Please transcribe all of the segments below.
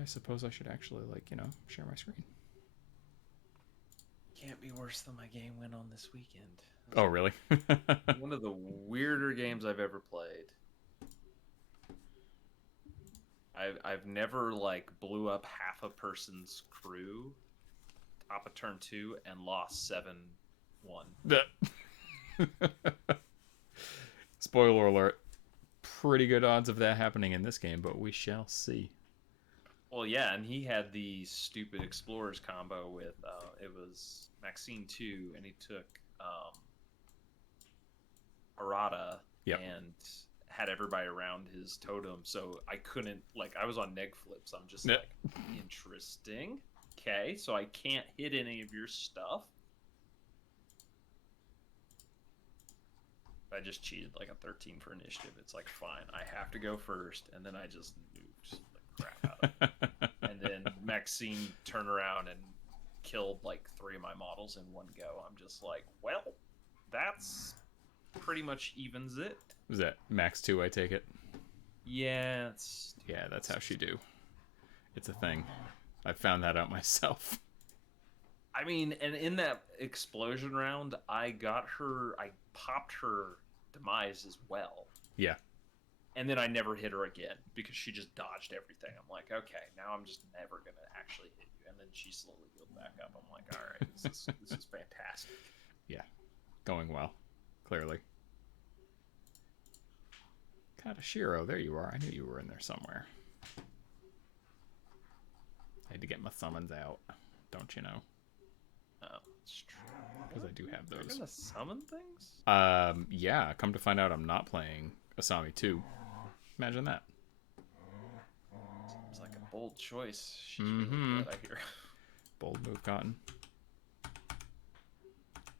I suppose I should actually, like, share my screen. Can't be worse than my game went on this weekend. Oh, really? One of the weirder games I've ever played. I've never like blew up half a person's crew top of turn 2 and lost 7-1. Spoiler alert. Pretty good odds of that happening in this game, but we shall see. Well, yeah, and he had the stupid explorers combo with it was Maxine 2, and he took Harada Yep. and had everybody around his totem, so I couldn't, like, I was on neg flips. I'm just Yep. like, interesting. Okay, so I can't hit any of your stuff. I just cheated like a 13 for initiative. It's like, fine, I have to go first, and then I just nuked the crap out of it. And then Maxine turned around and killed like 3 of my models in one go. I'm just like, well, that's pretty much evens it. Was that max 2, I take it? Yeah, Yeah, that's how she do. It's a thing. I found that out myself. I mean, and in that explosion round, I popped her demise as well. Yeah. And then I never hit her again because she just dodged everything. I'm like, okay, now I'm just never going to actually hit you. And then she slowly healed back up. I'm like, all right, this is fantastic. Yeah. Going well. Clearly. Katashiro, there you are. I knew you were in there somewhere. I had to get my summons out. Don't you know? Oh, it's true. Because I do have those. You're going to summon things? Yeah. Come to find out I'm not playing Asami 2. Imagine that. Seems like a bold choice. She's really good, I hear. Bold move, Cotton.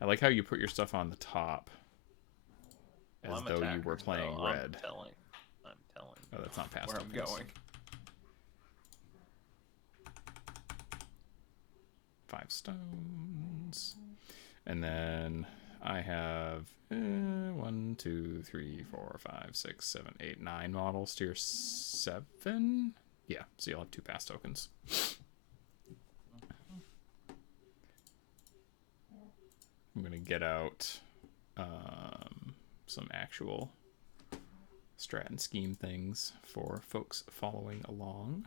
I like how you put your stuff on the top. As though you were playing red. I'm telling. Oh, that's not past where I'm going. 5 stones. And then I have 1, 2, 3, 4, 5, 6, 7, 8, 9 models to your 7. Yeah, so you'll have 2 pass tokens. I'm going to get out some actual strat and scheme things for folks following along.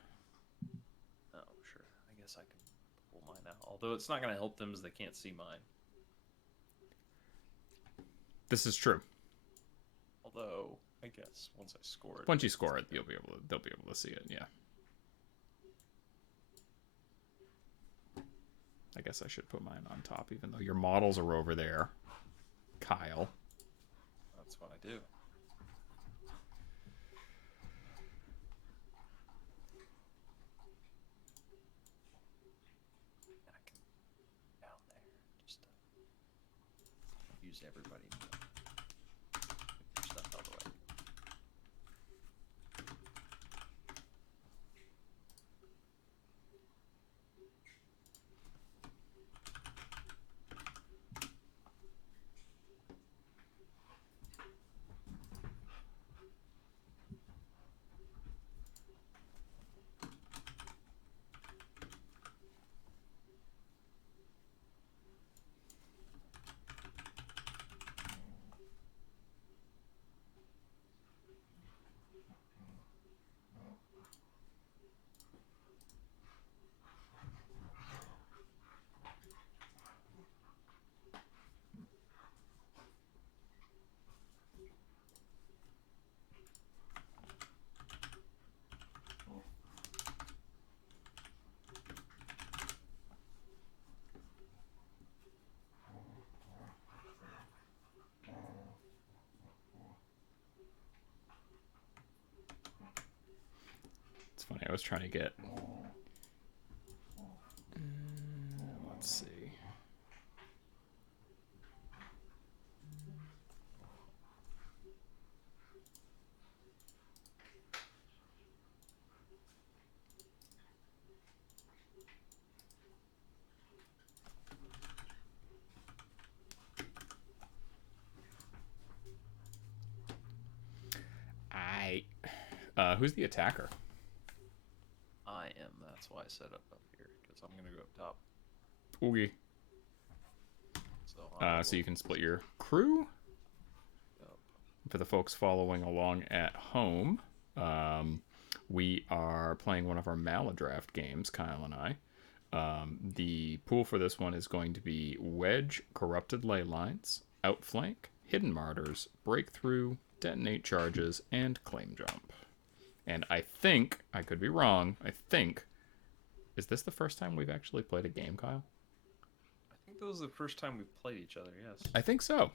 Oh, sure. I guess I can pull mine out. Although it's not going to help them as they can't see mine. This is true. Although, I guess once I score it... Once you score it, they'll be able to see it, yeah. I guess I should put mine on top, even though your models are over there, Kyle. That's what I do. And I can down there just use everybody. Push stuff all the way. It's funny, I was trying to get... let's see. Who's the attacker? I am. That's why I set up here, because I'm gonna go up top. Oogie. So you can split your crew. Yep. For the folks following along at home, we are playing one of our Maladraft games, Kyle and I. The pool for this one is going to be Wedge, Corrupted Ley Lines, Outflank, Hidden Martyrs, Breakthrough, Detonate Charges, and Claim Jump. And I think, I could be wrong, is this the first time we've actually played a game, Kyle? I think that was the first time we played each other, yes. I think so.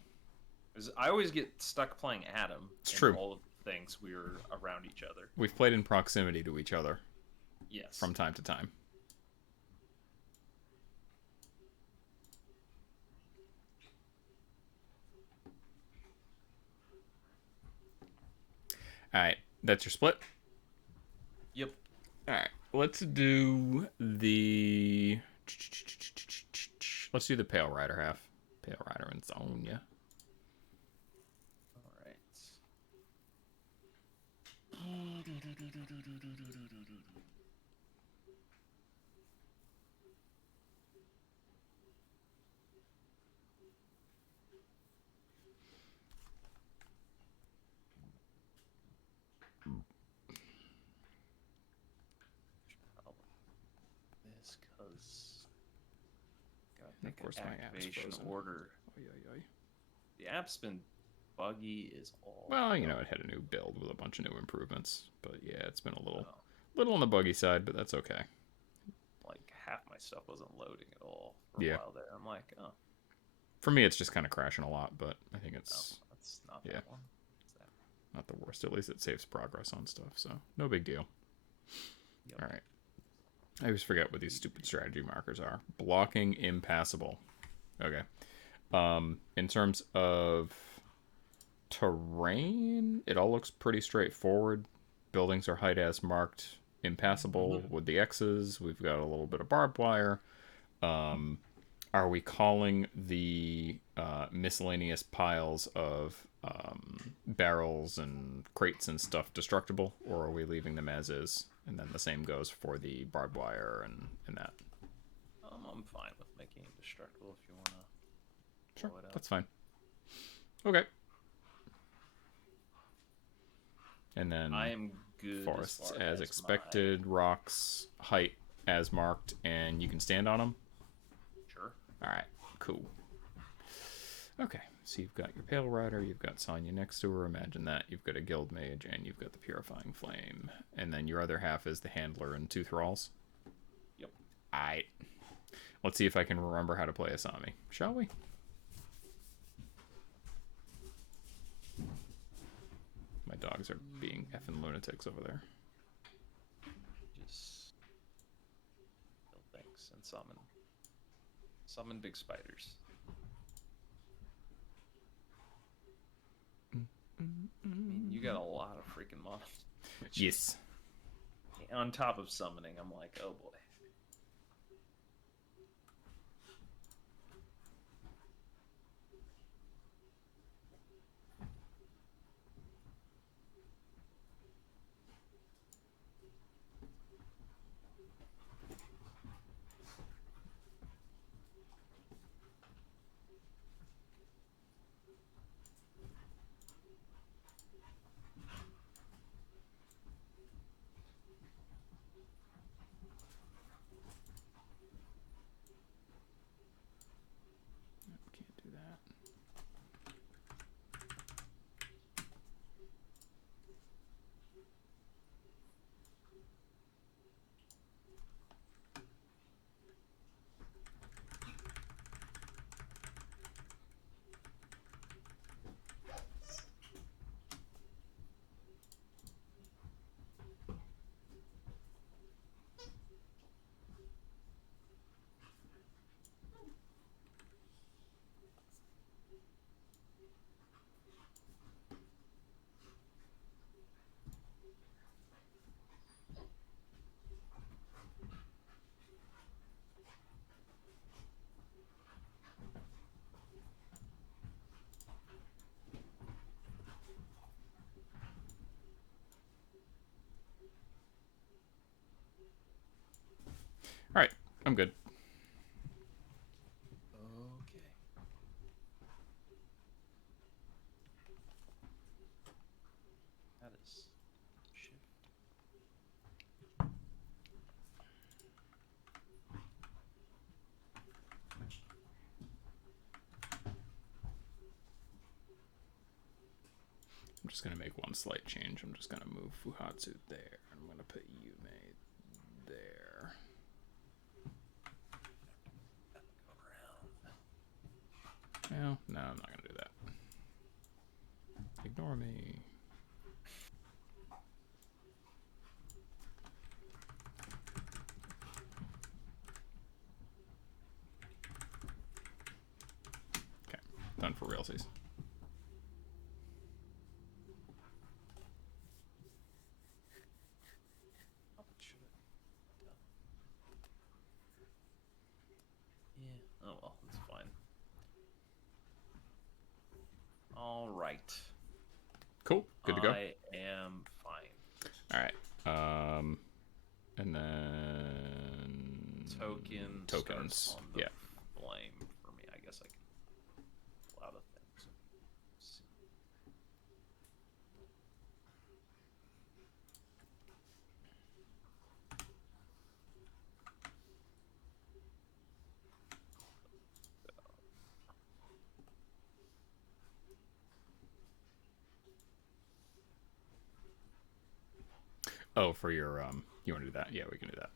I always get stuck playing Adam. It's true. All of the things we were around each other. We've played in proximity to each other. Yes. From time to time. Alright, that's your split? Yep. Alright, let's do the... Let's do the Pale Rider half. Pale Rider and Sonnia. Alright. This, because Of course, my app's activation frozen. order. Oy, oy, oy. The app's been buggy is all. Well, you know, it had a new build with a bunch of new improvements. But yeah, it's been a little Oh, on the buggy side, but that's okay. like half my stuff wasn't loading at all for Yeah. a while there. I'm like, oh, For me, it's just kind of crashing a lot, but I think no, it's that's not yeah. that one. It's that. not the worst. At least it saves progress on stuff, so no big deal. Yep. All right. I always forget what these stupid strategy markers are. Blocking impassable. Okay. In terms of terrain, it all looks pretty straightforward. Buildings are height as marked impassable with the X's. We've got a little bit of barbed wire. Are we calling the miscellaneous piles of barrels and crates and stuff destructible, or are we leaving them as is? And then the same goes for the barbed wire and that. I'm fine with making it destructible if you want to. Sure, that's fine. Okay. And then I am good. forests as, as expected, rocks height as marked, and you can stand on them. Sure. All right, cool. Okay, so you've got your Pale Rider, you've got Sonnia next to her, imagine that. You've got a Guild Mage, and you've got the Purifying Flame. And then your other half is the Handler and two Thralls. Yep. Alright. Let's see if I can remember how to play Asami, shall we? My dogs are being effing lunatics over there. Just kill things and summon. Summon big spiders. I mean, you got a lot of freaking models. Yes. On top of summoning, I'm like, oh boy. Alright, I'm good. Okay. That is shift. I'm just going to make one slight change. I'm just going to move Fuhatsu there. I'm going to put Yume there. Well, no, I'm not going to do that. Ignore me. Okay, done for realsies. Yeah. Oh well, that's fine. All right. Cool. Good to go. I am fine. All right. And then tokens. On the yeah. flame for me. I guess I can pull out a thing. So Oh, for your you want to do that? Yeah, we can do that.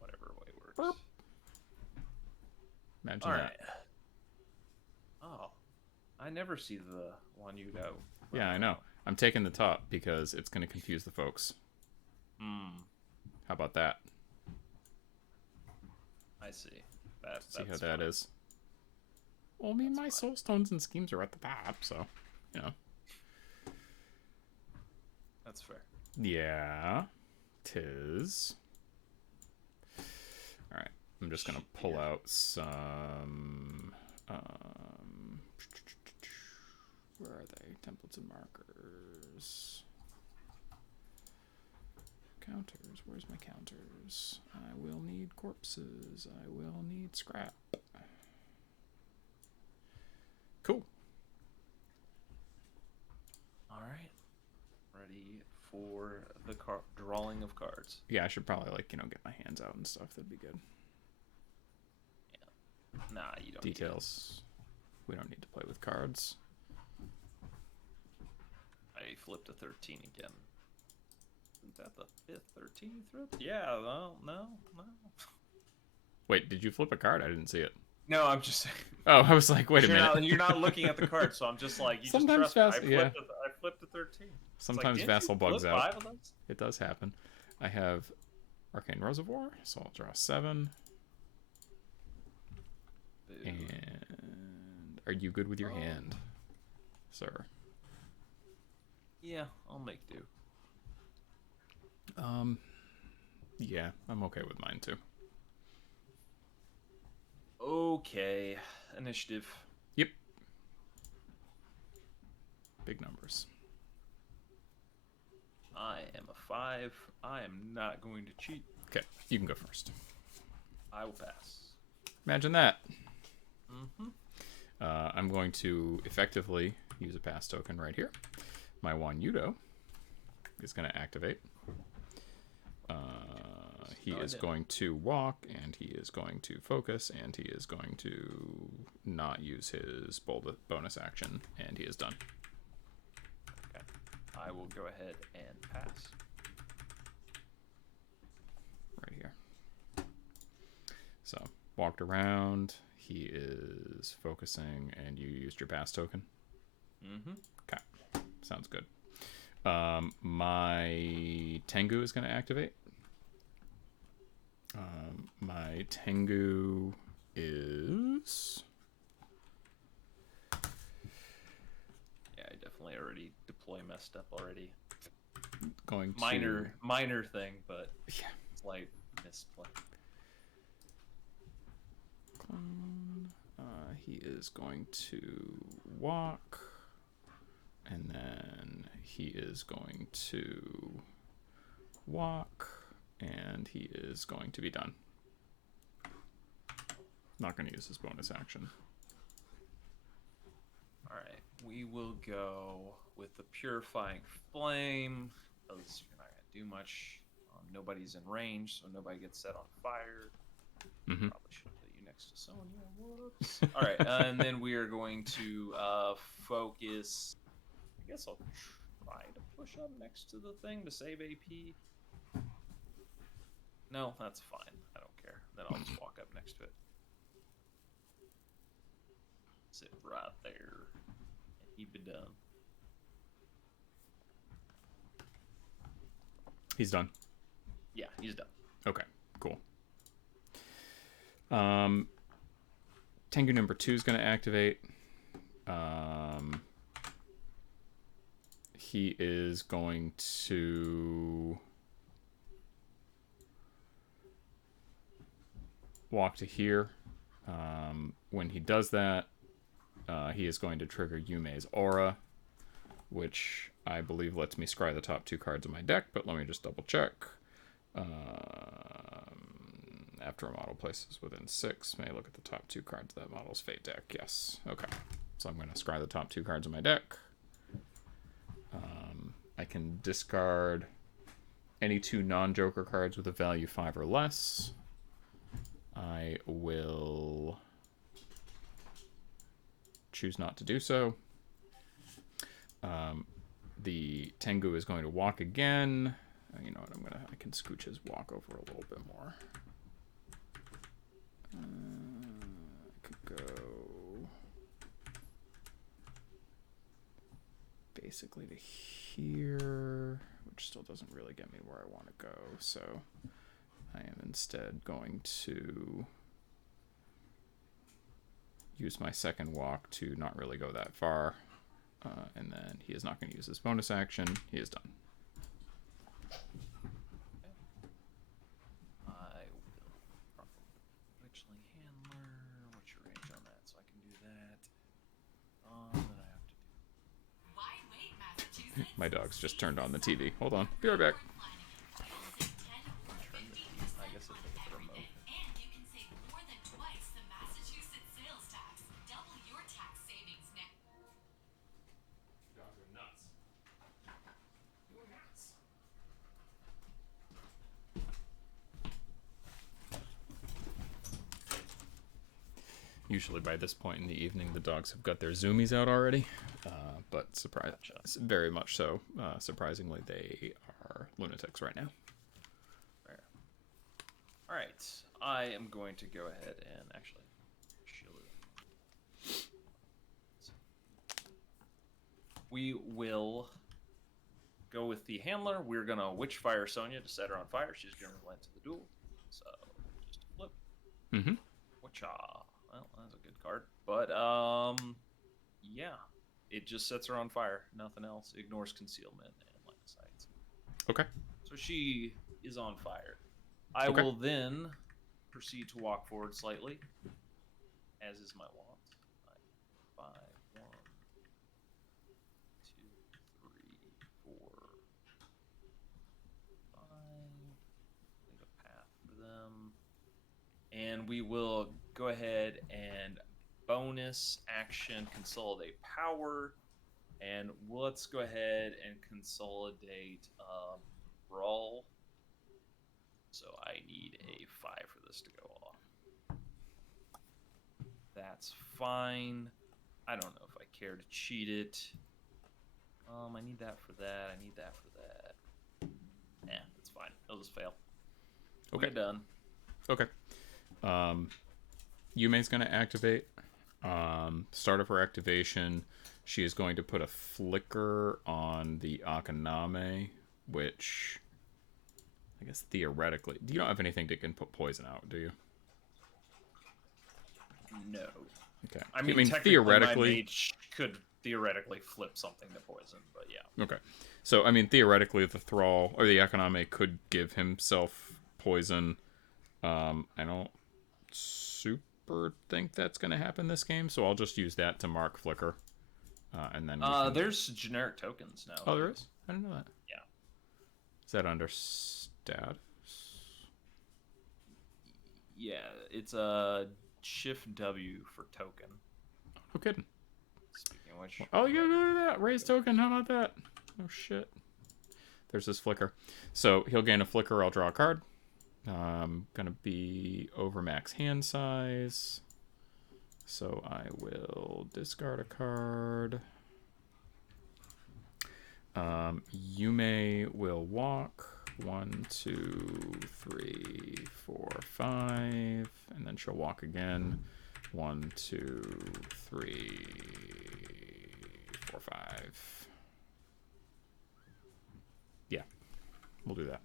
whatever way works. Burp. Imagine All that. right. Oh, I never see the one you go. Yeah, I know. I'm taking the top because it's going to confuse the folks. Hmm. How about that? I see. See how that is. Well, I mean, my soul stones and schemes are at the top, so you know. That's fair. Yeah, tis. All right, I'm just gonna pull out some. Where are they? Templates and markers. Counters. Where's my counters? I will need corpses. I will need scrap. Cool. All right. Ready for the drawing of cards. Yeah, I should probably get my hands out and stuff. That'd be good. Yeah. Nah, you don't. Details. We don't need to play with cards. I flipped a 13 again. Isn't that the 5th 13 you flipped? Yeah, well, no. Wait, did you flip a card? I didn't see it. No, I'm just saying. Oh, I was like, wait a minute. You're not looking at the card, so I'm just like, you Sometimes just trust me. yeah. I flipped a 13. Sometimes like, Vassal bugs out. 5 of those? It does happen. I have Arcane Reservoir, so I'll draw 7. Boo. And are you good with your hand, sir? Yeah, I'll make do. Yeah, I'm okay with mine too. Okay, initiative. Yep. Big numbers. I am a 5. I am not going to cheat. Okay, you can go first. I will pass. Imagine that. Mm-hmm. I'm going to effectively use a pass token right here. My Yudo is going to activate. He is going to walk, and he is going to focus, and he is going to not use his bonus action, and he is done. Okay. I will go ahead and pass. Right here. So, walked around. He is focusing, and you used your pass token. Mm-hmm. Okay. Sounds good. My Tengu is going to activate. My Tengu is... Yeah, I definitely already messed up already. Going to... Minor thing, but yeah. Slight misplay. He is going to walk, and then he is going to walk, and he is going to be done. Not going to use his bonus action. Alright, we will go with the Purifying Flame, because you're not going to do much. Nobody's in range, so nobody gets set on fire. Mm-hmm. Probably should put you next to Sonnia. Whoops. Alright, and then we are going to focus. I guess I'll try to push up next to the thing to save AP. No, that's fine. I don't care. Then I'll just walk up next to it. Sit right there. And he'd be done. He's done. Yeah, he's done. Okay, cool. Tengu number 2 is going to activate. He is going to walk to here. When he does that, he is going to trigger Yume's aura, which I believe lets me scry the top 2 cards of my deck, but let me just double check. After a model places within 6, may look at the top 2 cards of that model's fate deck. Yes. Okay. So I'm going to scry the top 2 cards of my deck. I can discard any 2 non-Joker cards with a value 5 or less. I will choose not to do so. The Tengu is going to walk again. You know what? I can scooch his walk over a little bit more. I could go basically to here, which still doesn't really get me where I want to go. So I am instead going to use my second walk to not really go that far. And then he is not going to use his bonus action. He is done. I will probably actually handler. What's your range on that? So I can do that. Then I have to do. Why wait, Massachusetts? My dog's just turned on the TV. Hold on. Be right back. I guess it's like the remote. And you can save more than twice the Massachusetts sales tax. Double your tax savings now. Dogs are nuts. You're nuts. Usually by this point in the evening, the dogs have got their zoomies out already, but very much so. Surprisingly, they are lunatics right now. All right, I am going to go ahead and actually shield it. We will go with the handler. We're gonna Witchfire Sonnia to set her on fire. She's gonna relent to the duel. So just a flip. Mm-hmm. Witcha. Well, that's a good card. But yeah, it just sets her on fire. Nothing else. Ignores concealment and line of sight. Okay. So she is on fire. I Okay. will then proceed to walk forward slightly, as is my wont. 5, 1, 2, 3, 4, 5. Leave a path for them. And we will go ahead and bonus action consolidate power. And let's go ahead and consolidate brawl. So I need a 5 for this to go off. That's fine. I don't know if I care to cheat it. I need that for that. I need that for that. Yeah, that's fine. It'll just fail. Okay. We're done. Okay. Yume's going to activate. Start of her activation, she is going to put a flicker on the Akaname, which I guess theoretically, you don't have anything that can put poison out, do you? No. Okay. I mean theoretically, my mage could theoretically flip something to poison, but yeah. Okay. So, I mean, theoretically, the Thrall or the Akaname could give himself poison. I don't super think that's going to happen this game, so I'll just use that to mark flicker. And then there's generic tokens now. Oh, there is? I didn't know that. Yeah. Is that under status? Yeah, it's a Shift W for token. No kidding. Speaking of which, Oh, you gotta do that. Raise token. How about that? Oh shit. There's this flicker. So he'll gain a flicker. I'll draw a card. Gonna be over max hand size. So I will discard a card. Yume will walk. 1, 2, 3, 4, 5. And then she'll walk again. 1, 2, 3, 4, 5. Yeah, we'll do that.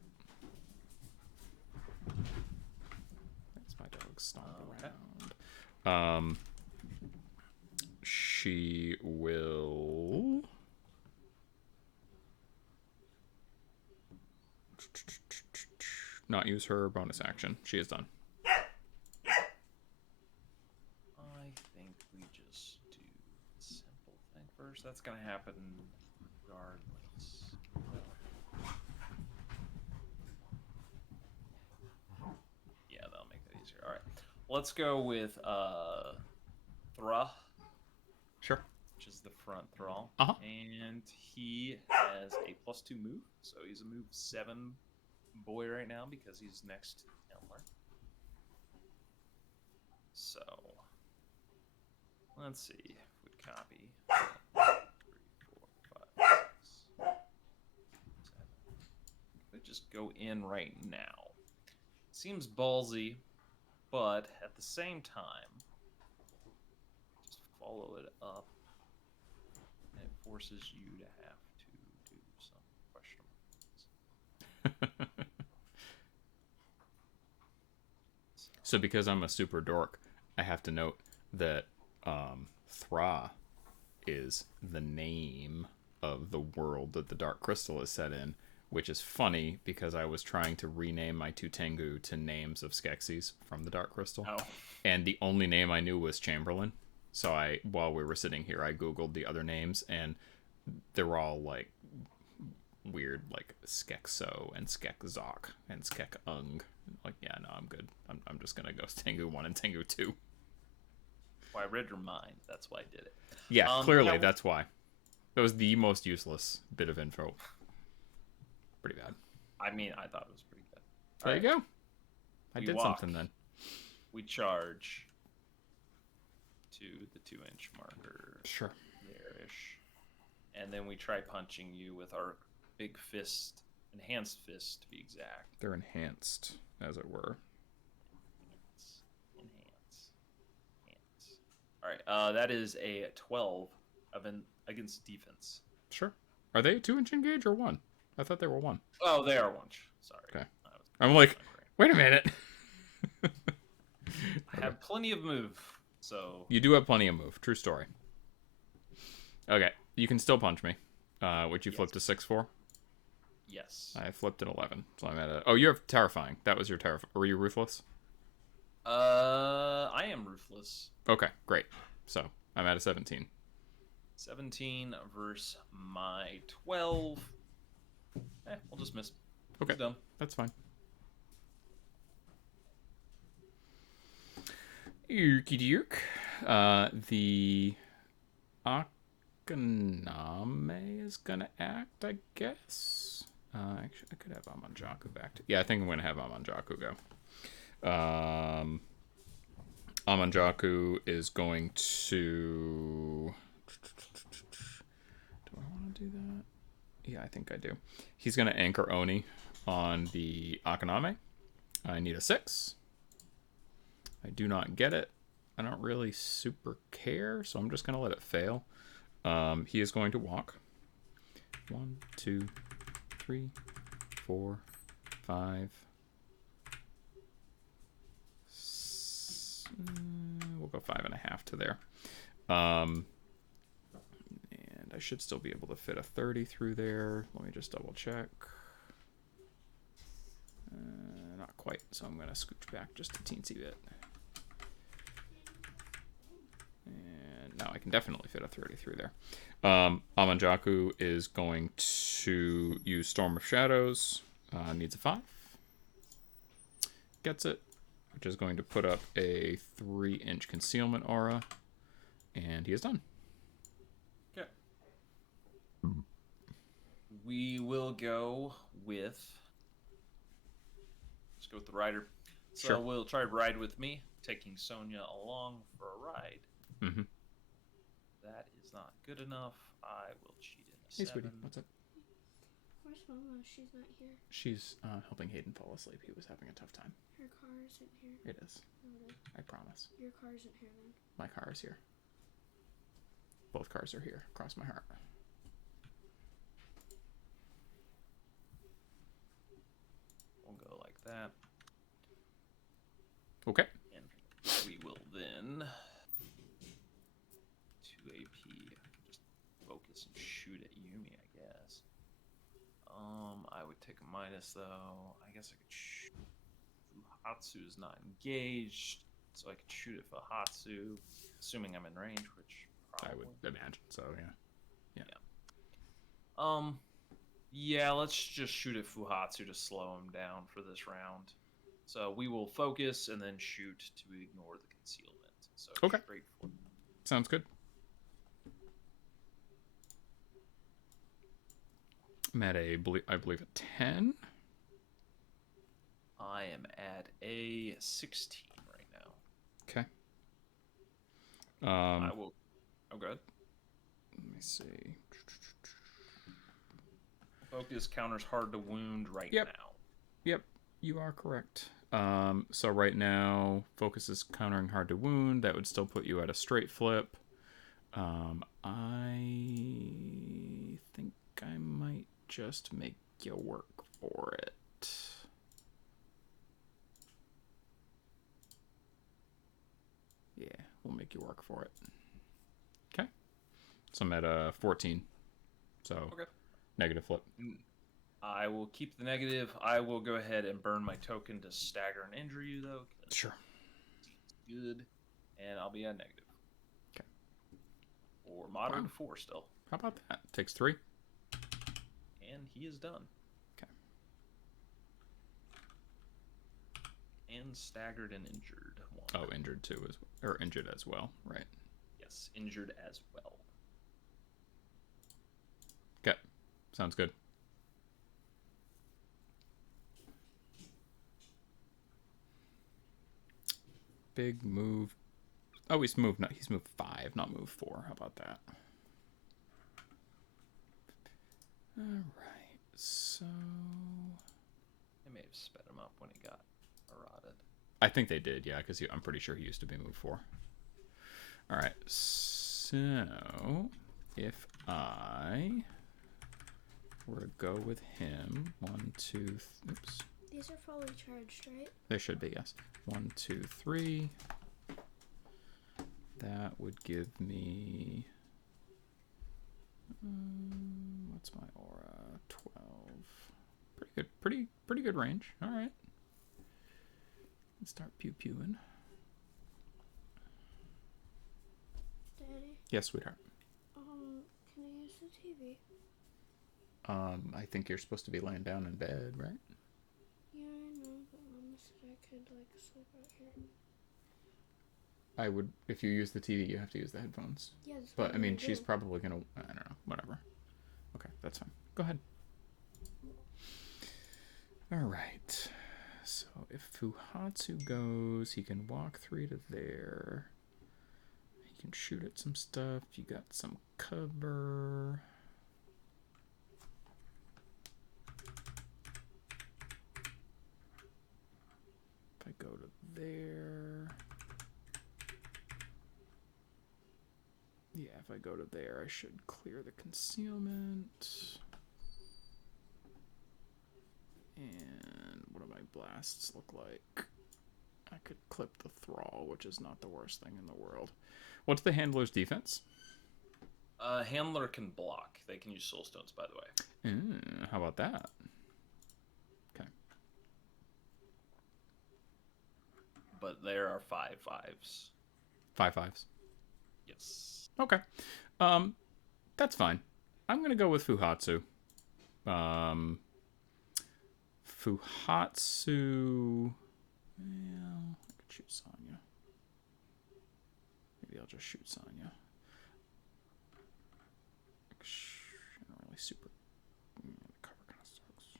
That's my dog stomping around. She will not use her bonus action. She is done. I think we just do the simple thing first. That's gonna happen regardless. Yeah, that'll make that easier. All right, let's go with Thra. Sure. Which is the front thrall. Uh-huh. And he has a +2 move, so he's a move 7 boy right now because he's next to Elmer. So let's see if we copy 1, 2, 3, 4, 5, 6, 7. We just go in right now. Seems ballsy, but at the same time, just follow it up. It forces you to have to do some questionable things. So because I'm a super dork, I have to note that Thra is the name of the world that the Dark Crystal is set in, which is funny because I was trying to rename my 2 Tengu to names of Skeksis from the Dark Crystal. Oh. And the only name I knew was Chamberlain. So while we were sitting here, I Googled the other names, and they were all like weird, like Skekso and Skekzok and Skekung. Like, yeah, no, I'm good. I'm just gonna go Tengu 1 and Tengu 2. Well, I read your mind. That's why I did it. Yeah, clearly that's why. That was the most useless bit of info. Pretty bad. I mean, I thought it was pretty good. There you go. I We did walk. something then. We charge to the 2-inch marker. Sure. There-ish. And then we try punching you with our big fist, enhanced fist to be exact. They're enhanced, as it were. Enhance. All right, that is a 12 against defense. Sure. Are they 2-inch engage or 1? I thought they were 1. Oh, they are 1. Sorry. Okay. I'm like, wait a minute. I have plenty of move, so... You do have plenty of move. True story. Okay. You can still punch me, which you flipped to 6-4. Yes. I flipped an 11, so I'm at a... Oh, you have Terrifying. That was your Terrifying. Were you Ruthless? I am Ruthless. Okay, great. So, I'm at a 17. 17 versus my 12. We'll just miss. Okay, He's done. that's fine. Okie doke. The Akaname is gonna act, I guess. Actually, I could have Amanjaku back. Yeah, I think I'm gonna have Amanjaku go. Amanjaku is going to... Do I want to do that? Yeah, I think I do. He's going to anchor Oni on the Akaname. I need a 6. I do not get it. I don't really super care, so I'm just going to let it fail. He is going to walk. 1, 2, 3, 4, 5. We'll go 5.5 to there. And I should still be able to fit a 30 through there. Let me just double check. Not quite, so I'm going to scooch back just a teensy bit. And now I can definitely fit a 30 through there. Amanjaku is going to use Storm of Shadows. Needs a 5. Gets it. which is going to put up a 3-inch concealment aura, and he is done. Okay. We will go with. Let's go with the rider. So Sure. we'll try to ride with me, taking Sonnia along for a ride. Mm-hmm. That is not good enough. I will cheat in a Hey, 7. sweetie, what's up? Where's Mama? She's not here. She's helping Hayden fall asleep. He was having a tough time. Her car isn't here. It is. No, it is. I promise. Your car isn't here then. My car is here. Both cars are here. Cross my heart. We'll go like that. Okay. And we will then 2 AP. Just focus and shoot at Yumi, I guess. I would take a minus though. I guess I could shoot. Fuhatsu is not engaged, so I could shoot at Fuhatsu, assuming I'm in range, which probably. I would imagine so. Yeah. Yeah, let's just shoot at Fuhatsu to slow him down for this round. So we will focus and then shoot to ignore the concealment. So Okay. straight for Sounds good. I'm at I believe a 10. I am at a 16 right now. Okay. I will. Oh, good. Let me see. Focus counters hard to wound right Yep. now. Yep, you are correct. So right now, focus is countering hard to wound. That would still put you at a straight flip. I think I might just make you work for it. Yeah, we'll make you work for it. Okay. So I'm at a 14. So Okay. negative flip. I will keep the negative. I will go ahead and burn my token to stagger and injure you, though. 'Cause Sure. it's good. And I'll be at negative. Okay. Or moderate Wow. 4 still. How about that? Takes 3. And he is done. Okay. And staggered and injured 1. Oh, injured too, or injured as well, right? Yes, injured as well. Okay, sounds good. Big move. Oh, he's moved. No, he's moved 5, not move 4. How about that? All right. So They may have sped him up when he got eroded. I think they did, yeah, because I'm pretty sure he used to be move 4. All right. So if I were to go with him, 1, 2. Oops. These are fully charged, right? They should be, yes. 1, 2, 3. That would give me. What's my aura? 12. Pretty good. Pretty good range. All right. Let's start pew pewing. Daddy, Yes, sweetheart. can I use the TV? I think you're supposed to be laying down in bed, right? Yeah, I know, but Mama said I could, sleep out here. I would. If you use the TV, you have to use the headphones. Yeah, that's what But I I'm mean, gonna she's do. probably gonna. I don't know. Whatever. Okay, that's fine. Go ahead. All right. So if Fuhatsu goes, he can walk 3 to there. He can shoot at some stuff. You got some cover. If I go to there. Yeah, if I go to there, I should clear the concealment. And what do my blasts look like? I could clip the thrall, which is not the worst thing in the world. What's the handler's defense? Handler can block. They can use soul stones, by the way. How about that? Okay. But there are 5/5s. 5/5s. Yes. Okay. That's fine. I'm gonna go with Fuhatsu. Fuhatsu Well, I could shoot Sonnia. Maybe I'll just shoot Sonnia. Not really super. The cover kind of sucks.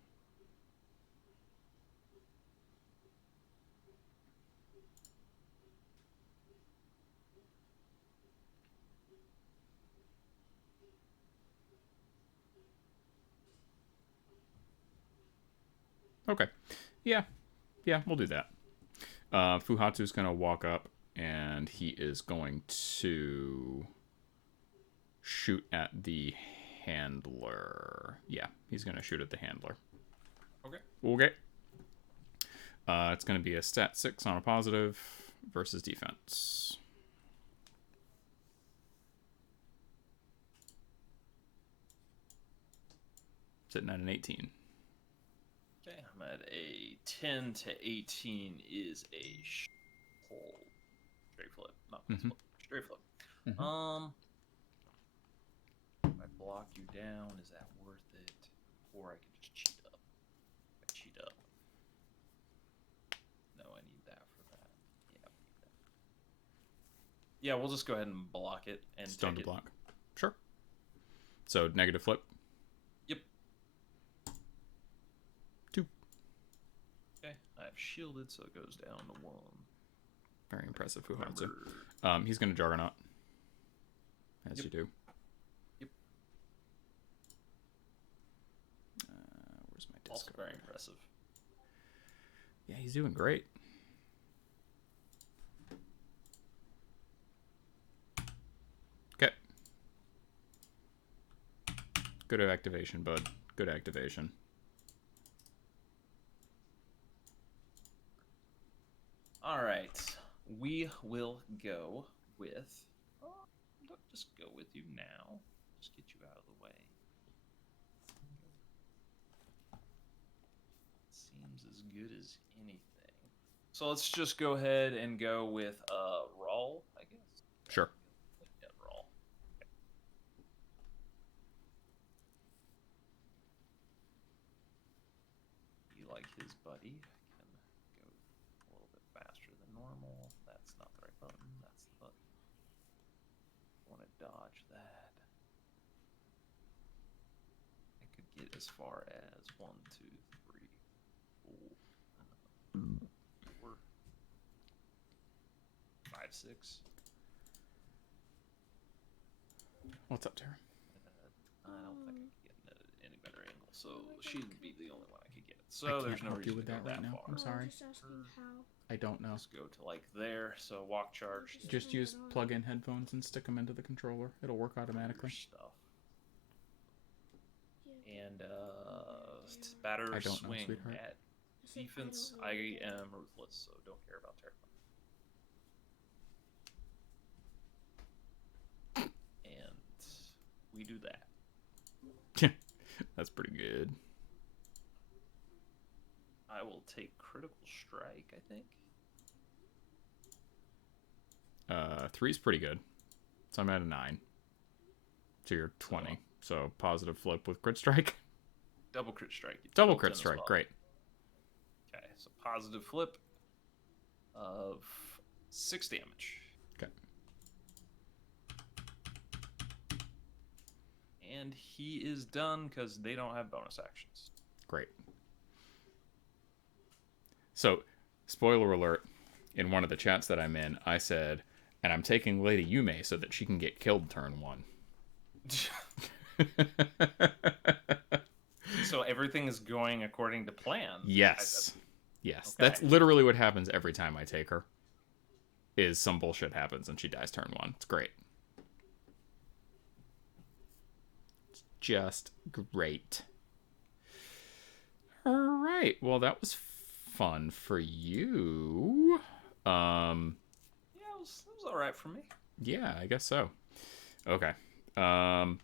Okay. Yeah, we'll do that. Fuhatsu's going to walk up, and he is going to shoot at the handler. Yeah, he's going to shoot at the handler. Okay. It's going to be a stat 6 on a positive versus defense. Sitting at an 18. Okay, I'm at a 10 to 18 is a hold. Straight flip. Not flip. Straight flip. If I block you down, is that worth it? Or I can just cheat up. If I cheat up. No, I need that for that. Yeah, I need that. Yeah, we'll just go ahead and block it and Stone take to it. block. Sure. So negative flip. Yep. 2. Okay, I've shielded, so it goes down to 1. Very impressive, Fuhatsu. Remember- He's going to Juggernaut. As Yep. you do. Yep. Where's my disc? Also very impressive. Yeah, he's doing great. Okay. Good activation, bud. Good activation. All right, we will go with. I'll just go with you now. Just get you out of the way. Seems as good as anything. So let's just go ahead and go with Rawl, I guess. Sure. Yeah, Rawl. Okay. You like his buddy? Can go a little bit faster than normal. That's not the right button. That's the button. Want to dodge that. I could get as far as 1, 2, 3, 4, 5, 6. What's up, Tara? I don't think I could get any better angle, so she'd be the only one I could get. I So can't there's no help you reason with to go that right that now. far. I'm sorry. Just asking how. I don't know. Just go to like there. So walk charge. Just use plug-in headphones and stick them into the controller. It'll work automatically. Stuff. Yeah. And batter I don't know, swing sweetheart. at I said defense. I I don't know. am ruthless, so don't care about terrifying. And we do that. That's pretty good. I will take critical strike, I think. 3's pretty good. So I'm at a 9. So you're 20. So positive flip with crit strike. Double crit strike. Double built in crit as strike. well. Great. Okay, so positive flip of 6 damage. Okay. And he is done because they don't have bonus actions. Great. So, spoiler alert, in one of the chats that I'm in, I said, and I'm taking Lady Yume so that she can get killed turn 1. So everything is going according to plan. Yes. Yes. Okay. That's literally what happens every time I take her. Is some bullshit happens and she dies turn 1. It's great. It's just great. All right. Well, that was fun for you. Yeah, it was all right for me. Yeah, I guess so. Okay. I don't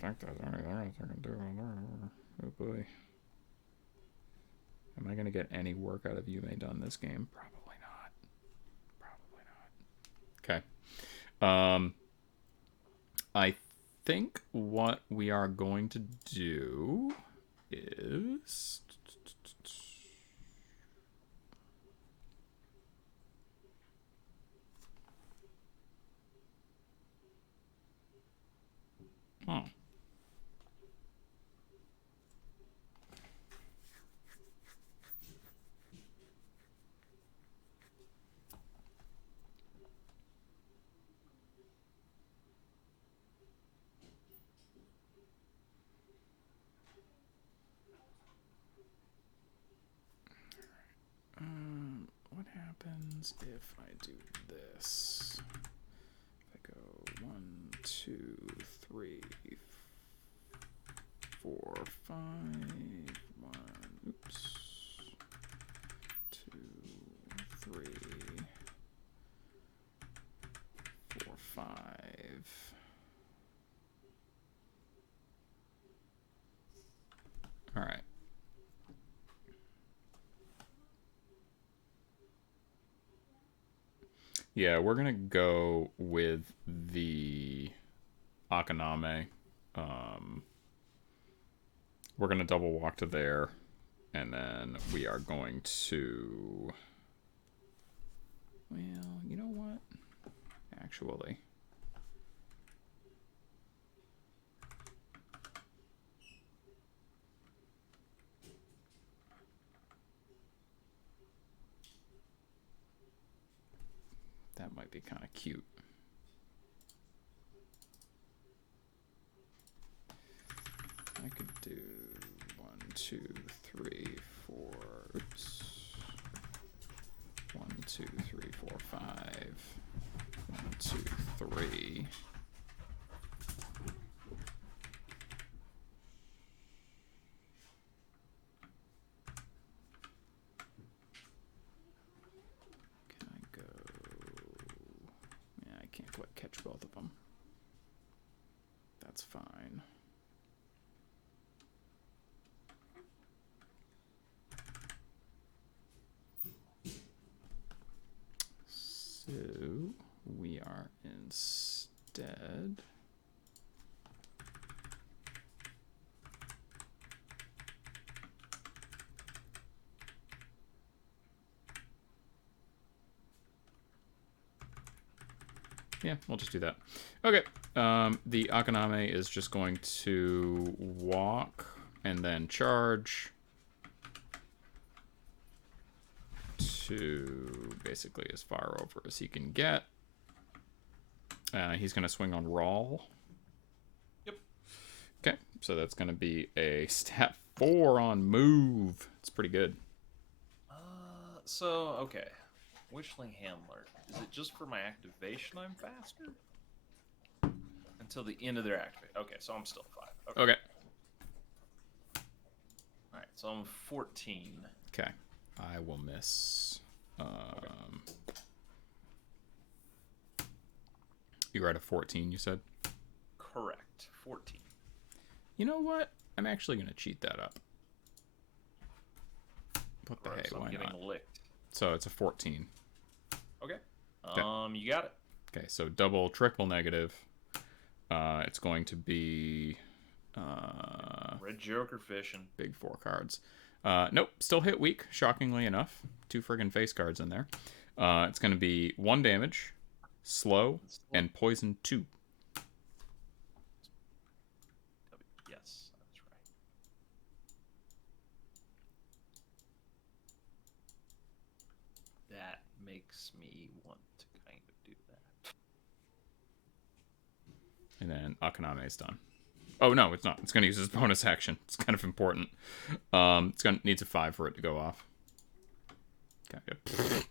think there's anything else I can do. Oh boy. Am I going to get any work out of Yume done this game? Probably not. Probably not. Okay. I think what we are going to do is... happens if I do this? If I go 1, 2, 3, 4, 5, 1, oops, 2, 3, 4, 5. All right. Yeah, we're gonna go with the Akaname. We're gonna double walk to there, and then we are going to. Well, you know what? Actually, that might be kind of cute. I could do 1, 2, 3, 4. Oops. 1, 2, 3, 4, 5. 1, 2, 3. Can I go? Yeah, I can't quite catch both of them. That's fine. So we are instead yeah, we'll just do that. Okay. The Akaname is just going to walk and then charge to basically as far over as he can get. He's going to swing on Rawl. Yep. Okay, so that's going to be a stat 4 on move. It's pretty good. So, okay. Witchling Handler. Is it just for my activation I'm faster? Until the end of their activation. Okay, so I'm still 5. Okay. Alright, so I'm 14. Okay. I will miss. You were at a 14, you said? Correct. 14. You know what? I'm actually going to cheat that up. What the heck? So I'm Why getting not? licked. So it's a 14. Okay. Okay. You got it. Okay, so double, triple negative. It's going to be Red Joker fishing. big 4 cards. Nope, still hit weak, shockingly enough. 2 friggin' face cards in there. It's going to be 1 damage, slow, and poison 2. Yes, that's right. That makes me want to kind of do that. And then Akaname is done. Oh, no, it's not. It's going to use his bonus action. It's kind of important. It's going to needs a 5 for it to go off. Okay, good.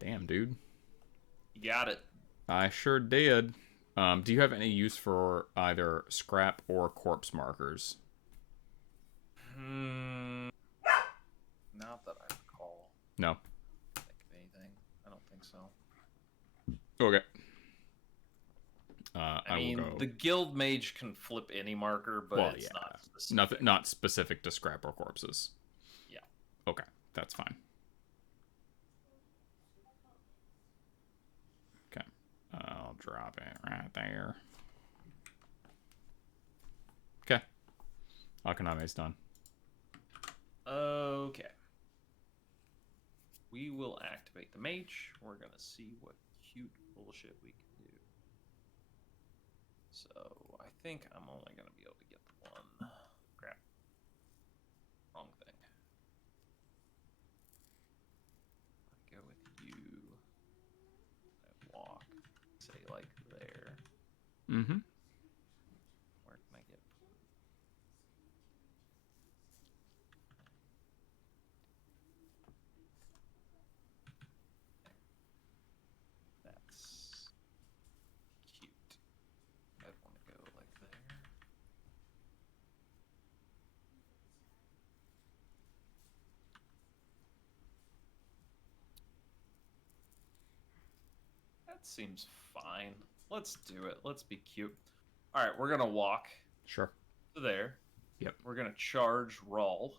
Damn, dude. You got it. I sure did. Do you have any use for either scrap or corpse markers? Not that I recall. No. Think of anything. I don't think so. Okay. I mean, will go. the guild mage can flip any marker, but it's not specific. Not specific to scrap or corpses. Yeah. Okay, that's fine. Okay, I'll drop it right there. Okay, Akaname's done. Okay. We will activate the mage. We're gonna see what cute bullshit we can do. So I think I'm only gonna be able to get the one. Crap. Wrong thing. I go with you. I walk. Say like there. Mm-hmm. Where can I get? seems fine. Let's do it. Let's be cute. All right, we're gonna walk Sure. to there. Yep. We're gonna charge Rawl.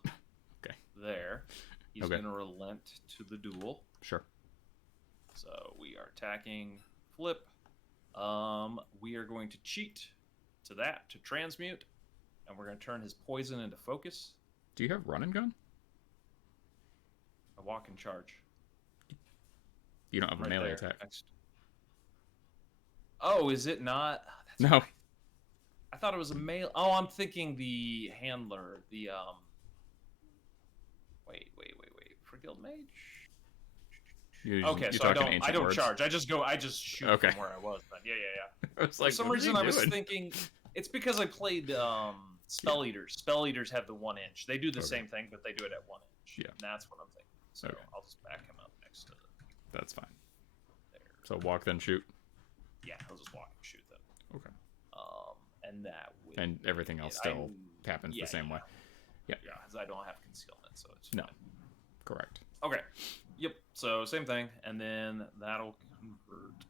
Okay. There. He's Okay. gonna relent to the duel. Sure. So we are attacking flip. We are going to cheat to that to transmute, and we're gonna turn his poison into focus. Do you have run and gun? A walk and charge. You don't have a Right melee there, attack. next. Oh, is it not? That's No. right. I thought it was a melee. Oh, I'm thinking the handler. The Wait. For guild mage. Okay, you're so I talking don't ancient words. charge. I just shoot Okay. from where I was. Then. Yeah. I was like, For some what is he reason, I was doing? thinking it's because I played Spell Eaters. Spell Eaters have the 1 inch. They do the Okay. same thing, but they do it at 1 inch. Yeah. And that's what I'm thinking. So Okay. I'll just back him up next to That's fine. there. So walk then shoot. Yeah, I'll just walk and shoot them. Okay. And that would And everything else still happens the same way. Yep. Yeah, because I don't have concealment, so it's No. fine. Correct. Okay. Yep. So same thing, and then that'll convert to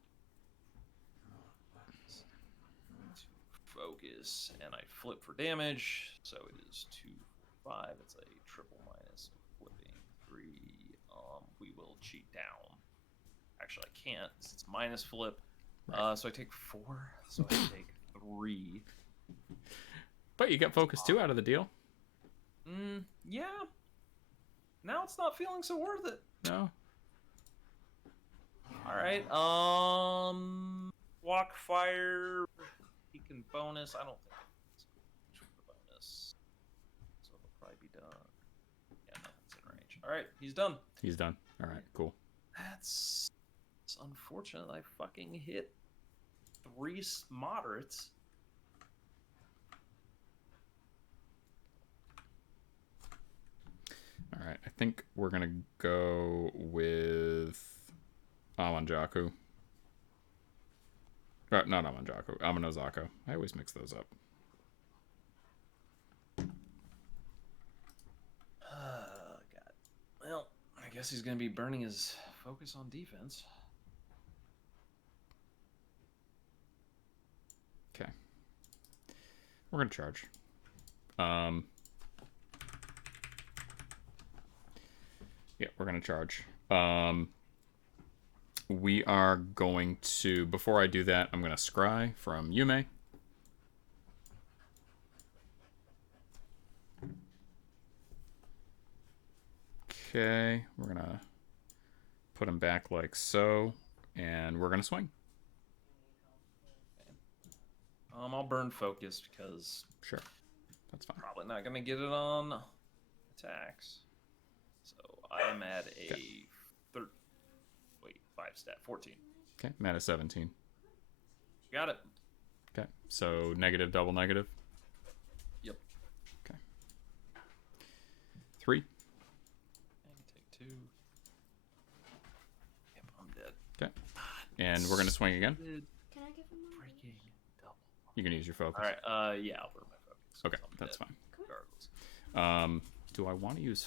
focus, and I flip for damage. So it is 2, 5. It's a triple minus flipping 3. We will cheat down. Actually, I can't. It's minus flip. Right. So I take 4. So I take 3. But you get focus 2 out of the deal. Yeah. Now it's not feeling so worth it. No. All right. Walk fire. He can bonus. I don't think it's a bonus. So it'll probably be done. Yeah, nothing's in range. All right, he's done. He's done. All right, cool. It's unfortunate. I fucking hit 3 moderates. All right, I think we're going to go with Amanjaku. Not Amanjaku, Amanozako. I always mix those up. God. Well, I guess he's going to be burning his focus on defense. Okay. We're going to charge. Yeah, we're going to charge. We are going to, before I do that, I'm going to scry from Yume. Okay, we're going to put him back like so, and we're going to swing. I'll burn focus because Sure, that's fine. probably not going to get it on attacks. So I am at a 5 stat, 14. Okay, I'm at a 17. Got it. Okay, so negative, double negative. Yep. Okay. 3. And take 2. Yep, I'm dead. Okay. And we're going to swing again. Can I give him one? Freaking double. You can use your focus. All right. Yeah, I'll burn my focus. 'cause Okay, I'm that's dead, fine. Regardless. Do I want to use...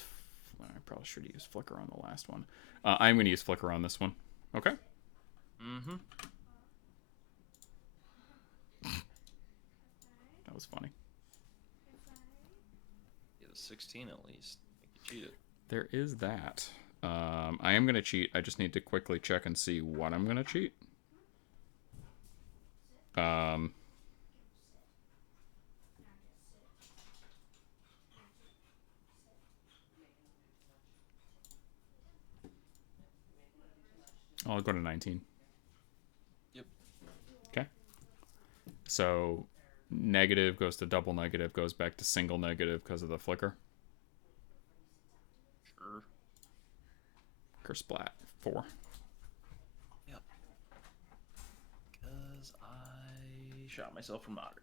I probably should have used Flicker on the last one. I'm going to use Flicker on this one. Okay. Mm-hmm. That was funny. Get a 16 at least. I think you cheated. There is that. I am going to cheat. I just need to quickly check and see what I'm going to cheat. I'll go to 19. Yep. Okay. So negative goes to double negative, goes back to single negative because of the flicker. Sure. Kersplat. 4. Yep. Because I shot myself from moderate.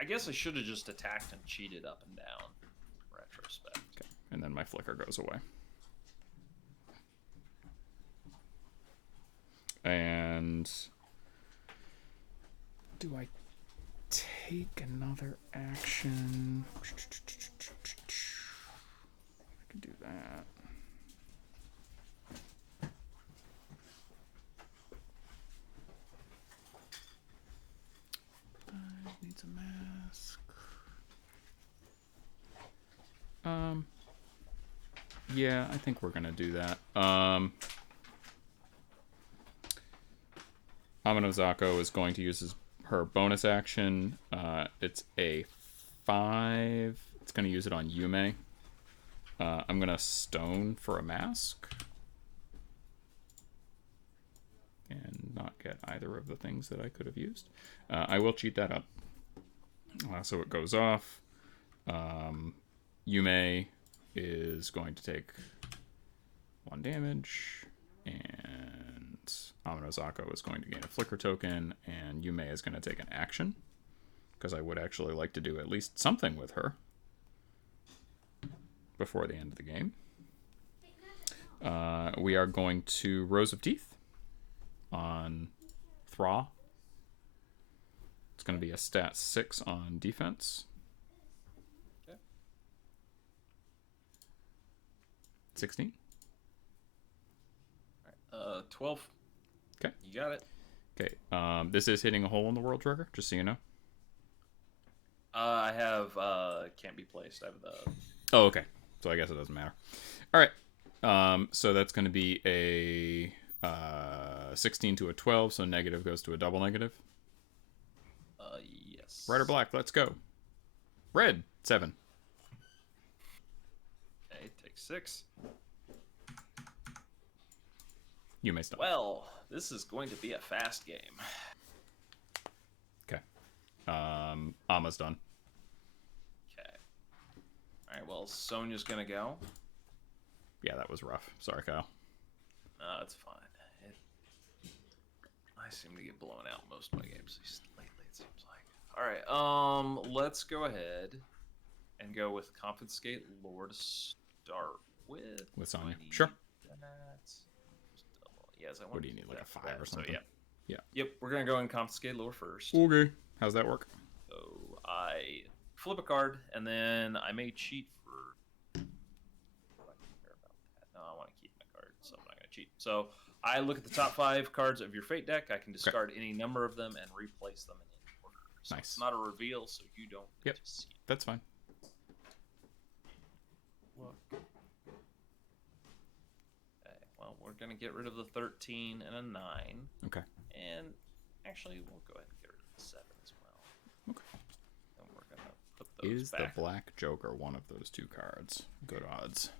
I guess I should have just attacked and cheated up and down. Retrospect. Okay. And then my flicker goes away. And do I take another action? I can do that. Yeah, I think we're gonna do that. Amanozako is going to use her bonus action. It's a 5. It's gonna use it on Yume. I'm gonna stone for a mask. And not get either of the things that I could have used. I will cheat that up. So it goes off. Yume is going to take 1 damage. And Amanozako is going to gain a flicker token. And Yume is going to take an action. Because I would actually like to do at least something with her before the end of the game. We are going to Rows of Teeth on Thra. It's going to be a stat 6 on defense. Okay. 16. 12. Okay. You got it. Okay. This is hitting a hole in the world trigger, just so you know. I have can't be placed. I have the. Oh, okay. So I guess it doesn't matter. All right. So that's going to be a 16 to a 12, so negative goes to a double negative. Yes. Red or black? Let's go. Red, 7. Okay, take 6. You may stop. Well, this is going to be a fast game. Okay. Ama's done. Okay. All right. Well, Sonya's gonna go. Yeah, that was rough. Sorry, Kyle. No, it's fine. I seem to get blown out most of my games lately, it seems like. Alright, let's go ahead and go with Confiscate Lore to start with. With Sonnia. I need Sure. that. Yes, I want What do you need, like a 5 or something? So, yeah. Yeah. Yep, we're going to go and Confiscate Lore first. Okay. How's that work? So I flip a card, and then I may cheat for... I don't care about that. No, I want to keep my card, so I'm not going to cheat. So I look at the top 5 cards of your Fate deck. I can discard any number of them and replace them in any order. So Nice. It's not a reveal, so you don't Yep. get to see it. That's fine. Look. Okay, well, we're going to get rid of the 13 and a 9. Okay. And actually, we'll go ahead and get rid of the 7 as well. Okay. And we're going to put those Is back. the Black Joker one of those 2 cards? Good odds.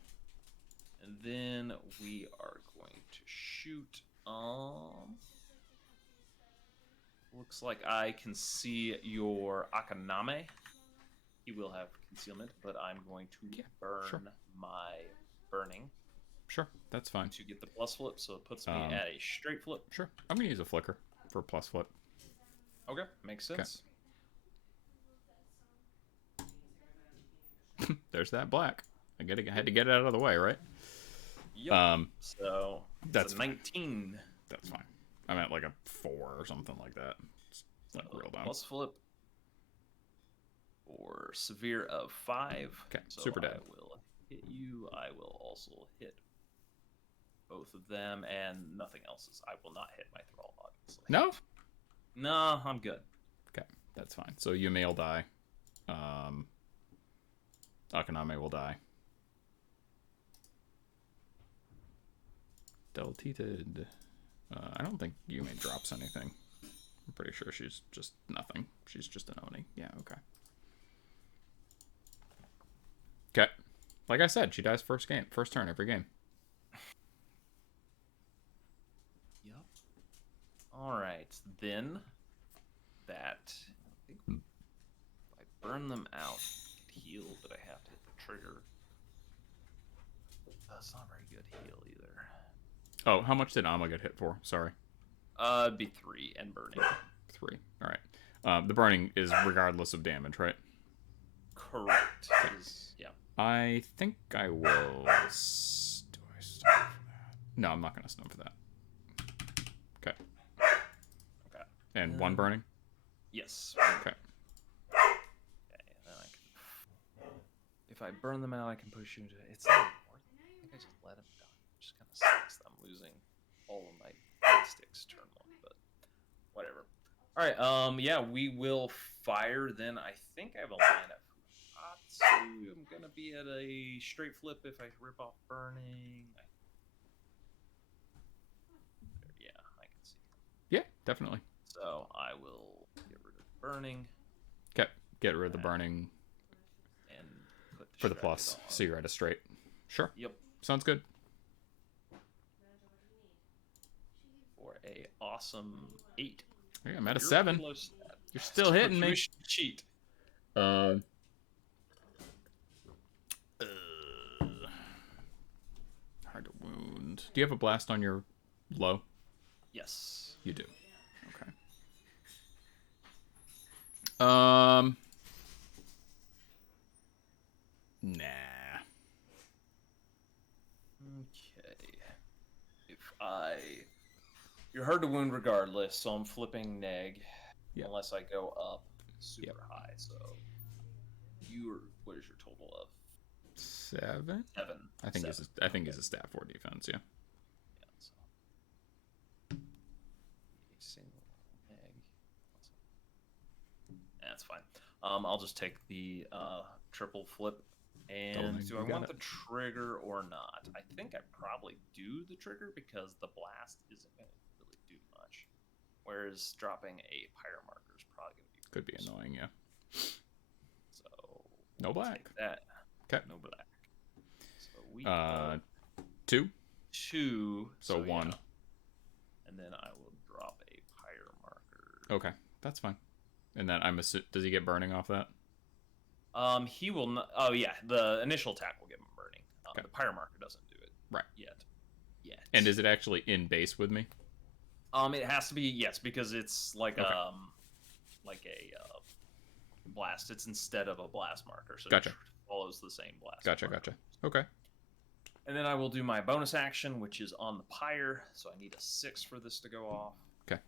And then we are going to shoot. Looks like I can see your Akaname. He will have concealment, but I'm going to burn sure. my burning Sure, that's fine. to get the plus flip, so it puts me at a straight flip. Sure. I'm going to use a flicker for plus flip. Okay, makes sense. There's that black. I had to get it out of the way, right? Yep. So that's a 19. That's fine. I'm at like a 4 or something like that. It's like real down. Plus flip for severe of 5. Okay, so super dead. I will hit you. I will also hit both of them, and nothing else is. I will not hit my thrall, obviously. No? No, I'm good. Okay, that's fine. So Yume will die. Akaname will die. Delteated. I don't think Yume drops anything. I'm pretty sure she's just nothing. She's just an Oni. Yeah, okay. Okay. Like I said, she dies first turn every game. Yep. All right, then that I think if I burn them out, I get heal, but I have to hit the trigger. That's not very good heal either. Oh, how much did Ama get hit for? Sorry. It'd be 3 and burning. 3. All right. The burning is regardless of damage, right? Correct. Yeah. I think I will. Do I stun for that? No, I'm not going to stun for that. Okay. Okay. And 1 burning? Yes. Okay. Okay, and then I can. If I burn them out, I can push you into. It's not worth it. I think I just let them die. Just kind of sucks that I'm losing all of my sticks turn 1, but whatever. All right. Yeah, we will fire. Then I think I have a line of shots. I'm gonna be at a straight flip if I rip off burning. Yeah, I can see. Yeah, definitely. So I will get rid of burning. Okay, get rid of the burning and put for the plus, on. so you're at a straight. Sure. Yep. Sounds good. For a awesome 8. Yeah, I'm at a 7. You're still hitting me. Cheat. Hard to wound. Do you have a blast on your low? Yes. You do. Okay. Nah. Okay. You're hard to wound regardless, so I'm flipping neg. Yep. Unless I go up super high. So what is your total of? 7. 7. I think it's a stat 4 defense. Yeah. Yeah. So. Single neg. That's fine. I'll just take the triple flip. And do I want the trigger or not? I think I probably do the trigger because the blast isn't going to really do much. Whereas dropping a pyre marker is probably going to be could be annoying, yeah. So no black. Take that. Okay. No black. So we 2. 2. So 1. Yeah. And then I will drop a pyre marker. Okay, that's fine. And then does he get burning off that? He will not. Oh yeah, the initial attack will get him burning. Okay. The pyre marker doesn't do it. Right. Yet. And is it actually in base with me? It has to be, yes, because it's like okay. Like a blast. It's instead of a blast marker, so gotcha. It follows the same blast. Gotcha. Okay. And then I will do my bonus action, which is on the pyre. So I need a 6 for this to go off. Okay.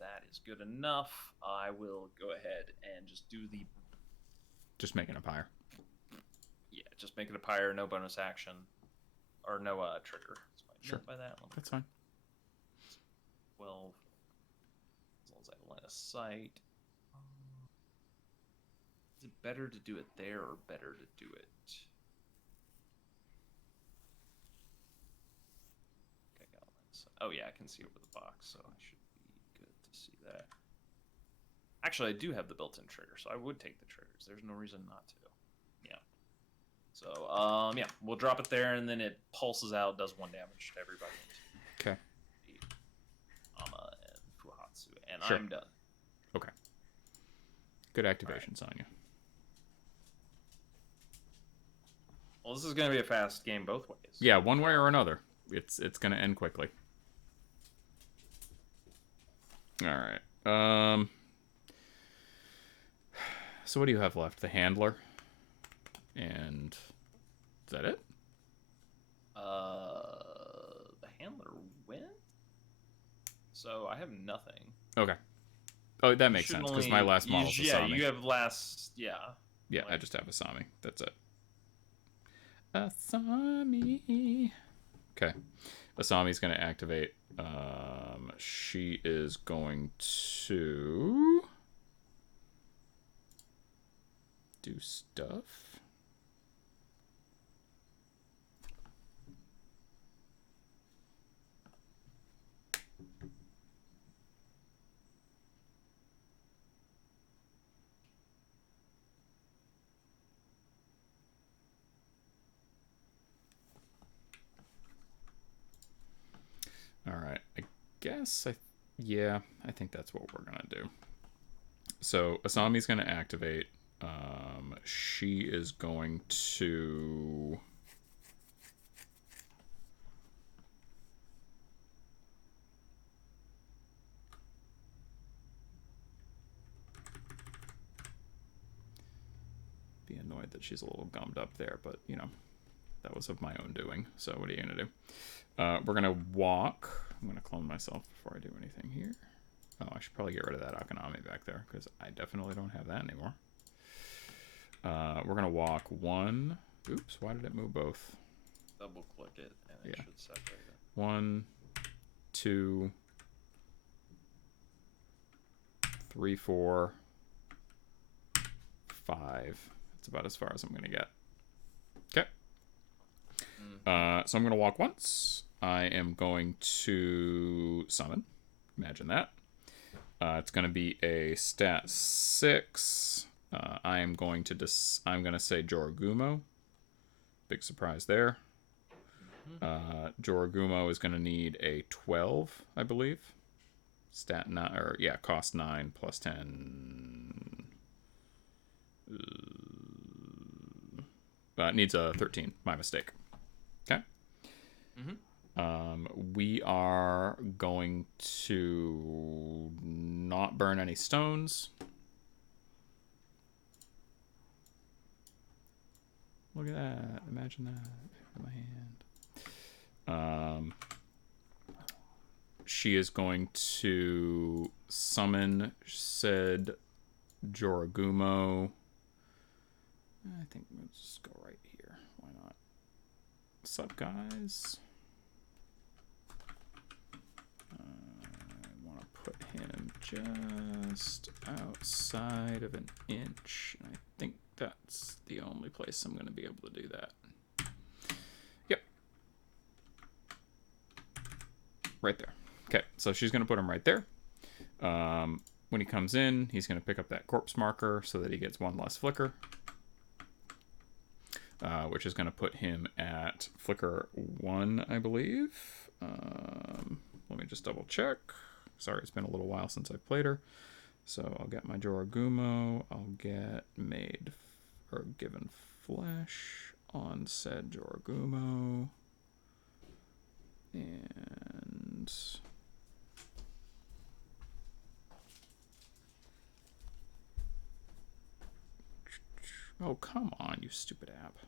That is good enough. I will go ahead and just do the. Just making a pyre. Yeah, just make it a pyre, no bonus action, or no trigger. That's what I meant by that one. That's fine. 12. As long as I have line of sight. Is it better to do it there or better to do it? Okay, got line of sight. Oh yeah, I can see over the box, so I should be good to see that. Actually, I do have the built-in trigger, so I would take the triggers. There's no reason not to. Yeah. So, yeah, we'll drop it there, and then it pulses out, does 1 damage to everybody. Okay. Ama and Fuhatsu, and sure. I'm done. Okay. Good activation, Sonnia. Well, this is going to be a fast game both ways. Yeah, one way or another. It's going to end quickly. All right. So what do you have left? The handler. And is that it? The handler went. So I have nothing. Okay. Oh, that makes sense because my last model's Asami. Yeah, you have last. Yeah. Yeah, I just have Asami. That's it. Asami. Okay. Asami's going to activate. She is going to do stuff. All right, I guess yeah, I think that's what we're gonna do. So Asami's gonna activate. She is going to be annoyed that she's a little gummed up there, but you know, that was of my own doing. So what are you gonna do? We're gonna walk. I'm gonna clone myself before I do anything here. Oh, I should probably get rid of that Akanami back there because I definitely don't have that anymore. We're gonna walk 1. Oops, why did it move both? Double click it and it should separate it. 1, 2, 3, 4, 5. That's about as far as I'm going to get. Okay. So I'm going to walk once. I am going to summon. Imagine that. It's going to be a stat 6. I am going to I'm going to say Joragumo. Big surprise there. Joragumo is going to need a 12, I believe. Stat 9, or yeah, cost 9 plus 10. It needs a 13. My mistake. Okay. We are going to not burn any stones. Look at that. Imagine that in my hand. She is going to summon said Joragumo. I think we'll just go right here. Why not? What's up, guys? I want to put him just outside of an inch. I think that's the only place I'm going to be able to do that. Yep. Right there. Okay, so she's going to put him right there. When he comes in, he's going to pick up that corpse marker so that he gets one less flicker. Which is going to put him at flicker 1, I believe. Let me just double check. Sorry, it's been a little while since I've played her. So I'll get my Joragumo. I'll get made or given flesh on said Joragumo. And oh, come on, you stupid app.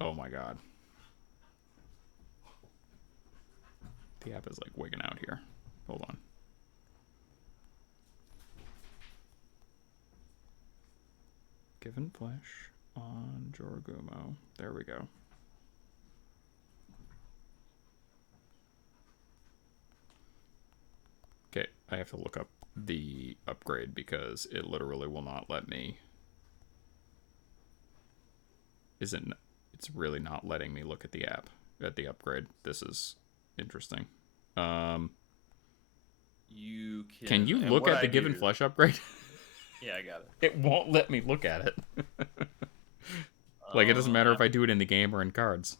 Oh my god. The app is like wigging out here. Hold on. Given flesh on Joragumo. There we go. Okay, I have to look up the upgrade because it literally will not let me. It's really not letting me look at the app, at the upgrade. This is interesting. You can you look at the given flesh upgrade? Yeah, I got it. It won't let me look at it. Like, it doesn't matter if I do it in the game or in cards.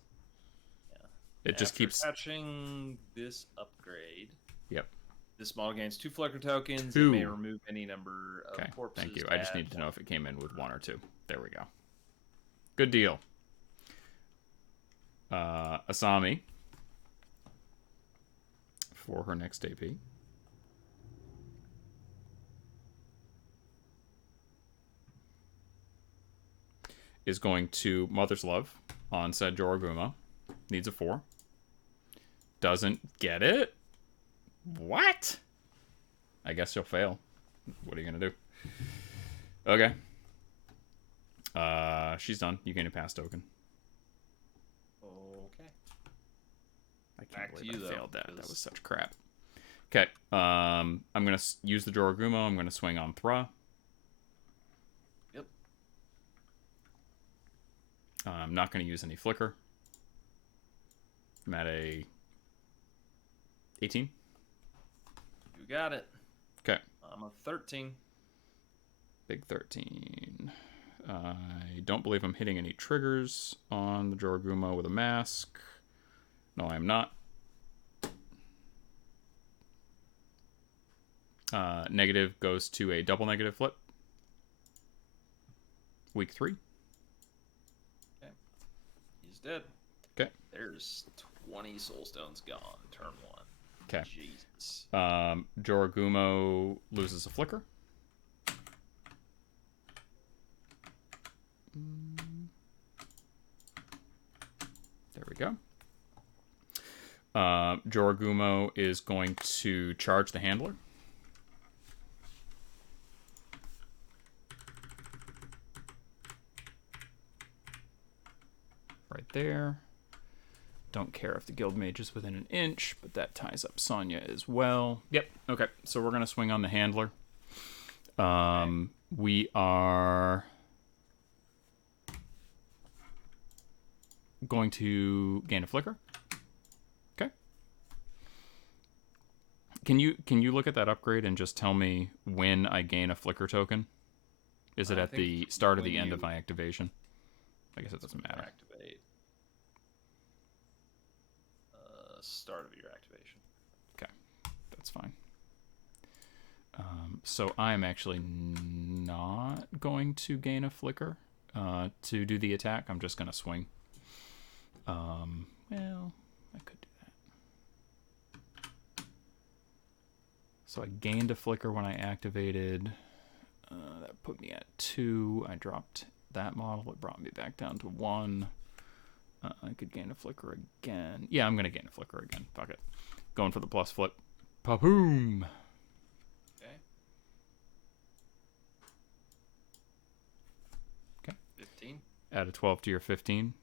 Yeah. It just keeps attaching this upgrade. Yep. This model gains 2 flicker tokens. 2. It may remove any number of corpses. Thank you. I just needed to know if it came in with 1 or 2. There we go. Good deal. Asami for her next AP. Is going to Mother's Love on said Joragumo. Needs a 4. Doesn't get it? What? I guess you'll fail. What are you going to do? Okay. She's done. You gain a pass token. Okay. I can't believe I failed that. That was such crap. Okay. I'm going to use the Joragumo. I'm going to swing on Thra. Yep. I'm not going to use any flicker. I'm at a 18. You got it. Okay. I'm a 13. Big 13. I don't believe I'm hitting any triggers on the Joragumo with a mask. No, I am not. Negative goes to a double negative flip. Week 3. Okay. He's dead. Okay. There's 20 soul stones gone. Turn 1. Okay. Jesus. Joragumo loses a flicker. There we go. Joragumo is going to charge the handler. Right there. Don't care if the guild mage is within an inch, but that ties up Sonnia as well. Yep. Okay. So we're gonna swing on the handler. We are going to gain a flicker. Okay. Can you look at that upgrade and just tell me when I gain a flicker token? Is it at the start or the end of my activation? I guess it doesn't matter. Activate. Start of your activation. Okay, that's fine. So I'm actually not going to gain a flicker to do the attack. I'm just going to swing. Well, I could do that. So I gained a flicker when I activated. That put me at 2. I dropped that model. It brought me back down to 1. I could gain a flicker again. Yeah, I'm going to gain a flicker again. Fuck it. Going for the plus flip. Pa-boom! Okay. 15. Add a 12 to your 15.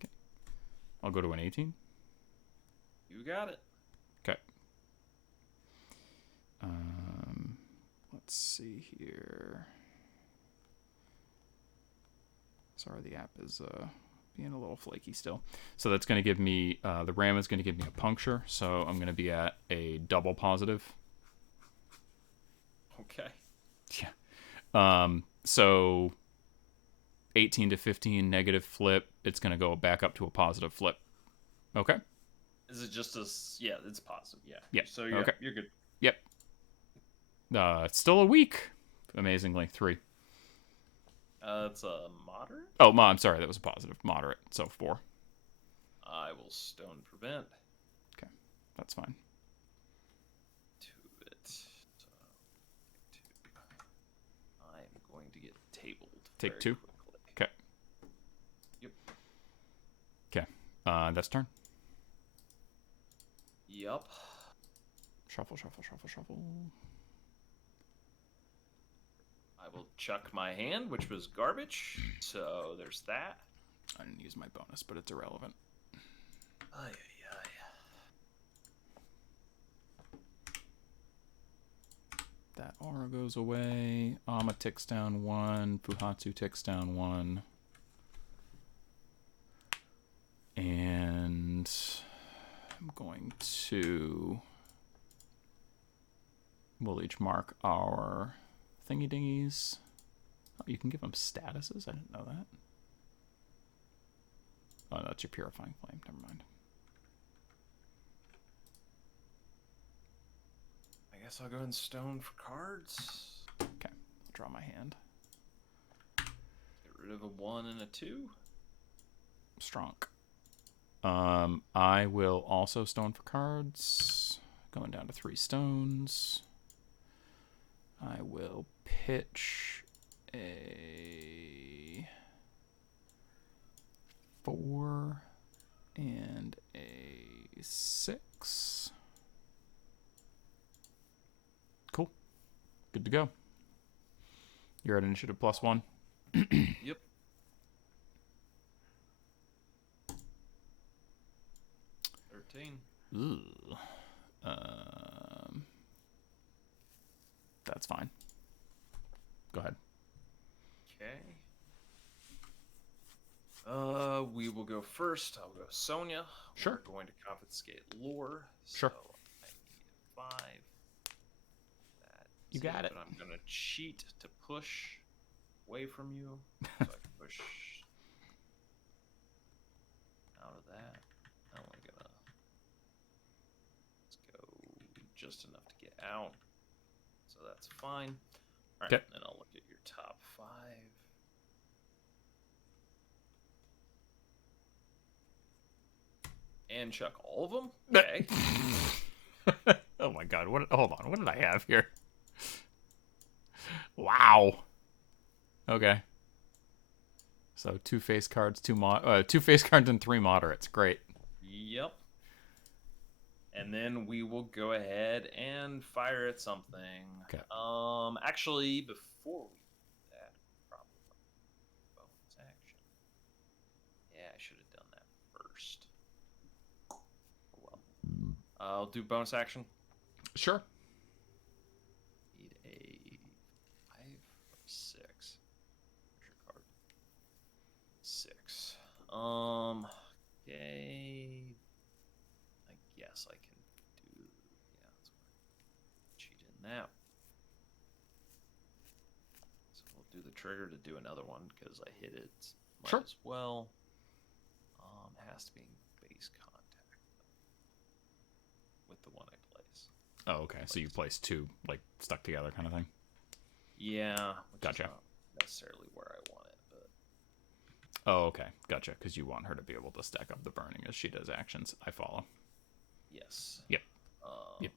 Okay. I'll go to an 18. You got it. Okay. Let's see here. Sorry, the app is being a little flaky still. So that's going to give me, the ram is going to give me a puncture. So I'm going to be at a double positive. Okay. Yeah. So 18 to 15 negative flip. It's going to go back up to a positive flip. Okay. Is it just a... Yeah, it's positive. Yeah. Yeah. So you're, okay. You're good. Yep. It's still a week. Amazingly. 3. It's a moderate? Oh, I'm sorry. That was a positive. Moderate. So 4. I will stone prevent. Okay. That's fine. To it. So, take 2. I'm going to get tabled. Take very 2. quickly. Okay. Yep. Okay. That's turn. Yup. Shuffle, shuffle, shuffle, shuffle. I will chuck my hand, which was garbage. So there's that. I didn't use my bonus, but it's irrelevant. Ay, ay, ay. That aura goes away. Amma ticks down 1. Fuhatsu ticks down 1. And I'm going to... We'll each mark our thingy dingies. Oh, you can give them statuses? I didn't know that. Oh, that's your purifying flame. Never mind. I guess I'll go and stone for cards. Okay, I'll draw my hand. Get rid of a 1 and a 2. Strong. I will also stone for cards. Going down to 3 stones. I will pitch a 4 and a 6. Cool. Good to go. You're at initiative +1. Yep. Ooh. That's fine. Go ahead. Okay. We will go first. I'll go Sonnia. Sure. We're going to confiscate lore. Sure. So I need 5. That's You got it. But I'm going to cheat to push away from you. So I can push out of that. I'm only going to... Let's go just enough to get out. So that's fine. All right, Okay. then I'll look at your top 5. And chuck all of them? Okay. Oh my god, hold on, what did I have here? Wow. Okay. So 2 face cards, 2 face cards and 3 moderates. Great. Yep. And then we will go ahead and fire at something. Okay. Actually, before we do that, probably bonus action. Yeah, I should have done that I'll do bonus action. Sure. Need a 5 or 6. Where's your card? 6. Okay. I guess I can do. Yeah, that's fine. Cheat in that. So we'll do the trigger to do another one because I hit it. Might Sure. as well. Has to be in base contact with the one I place. Oh, okay. So you place 2 like stuck together kind of thing. Yeah. Which Gotcha. Is not necessarily where I want it, but. Oh, okay. Gotcha. Because you want her to be able to stack up the burning as she does actions. I follow. Yes. Yep. Yep.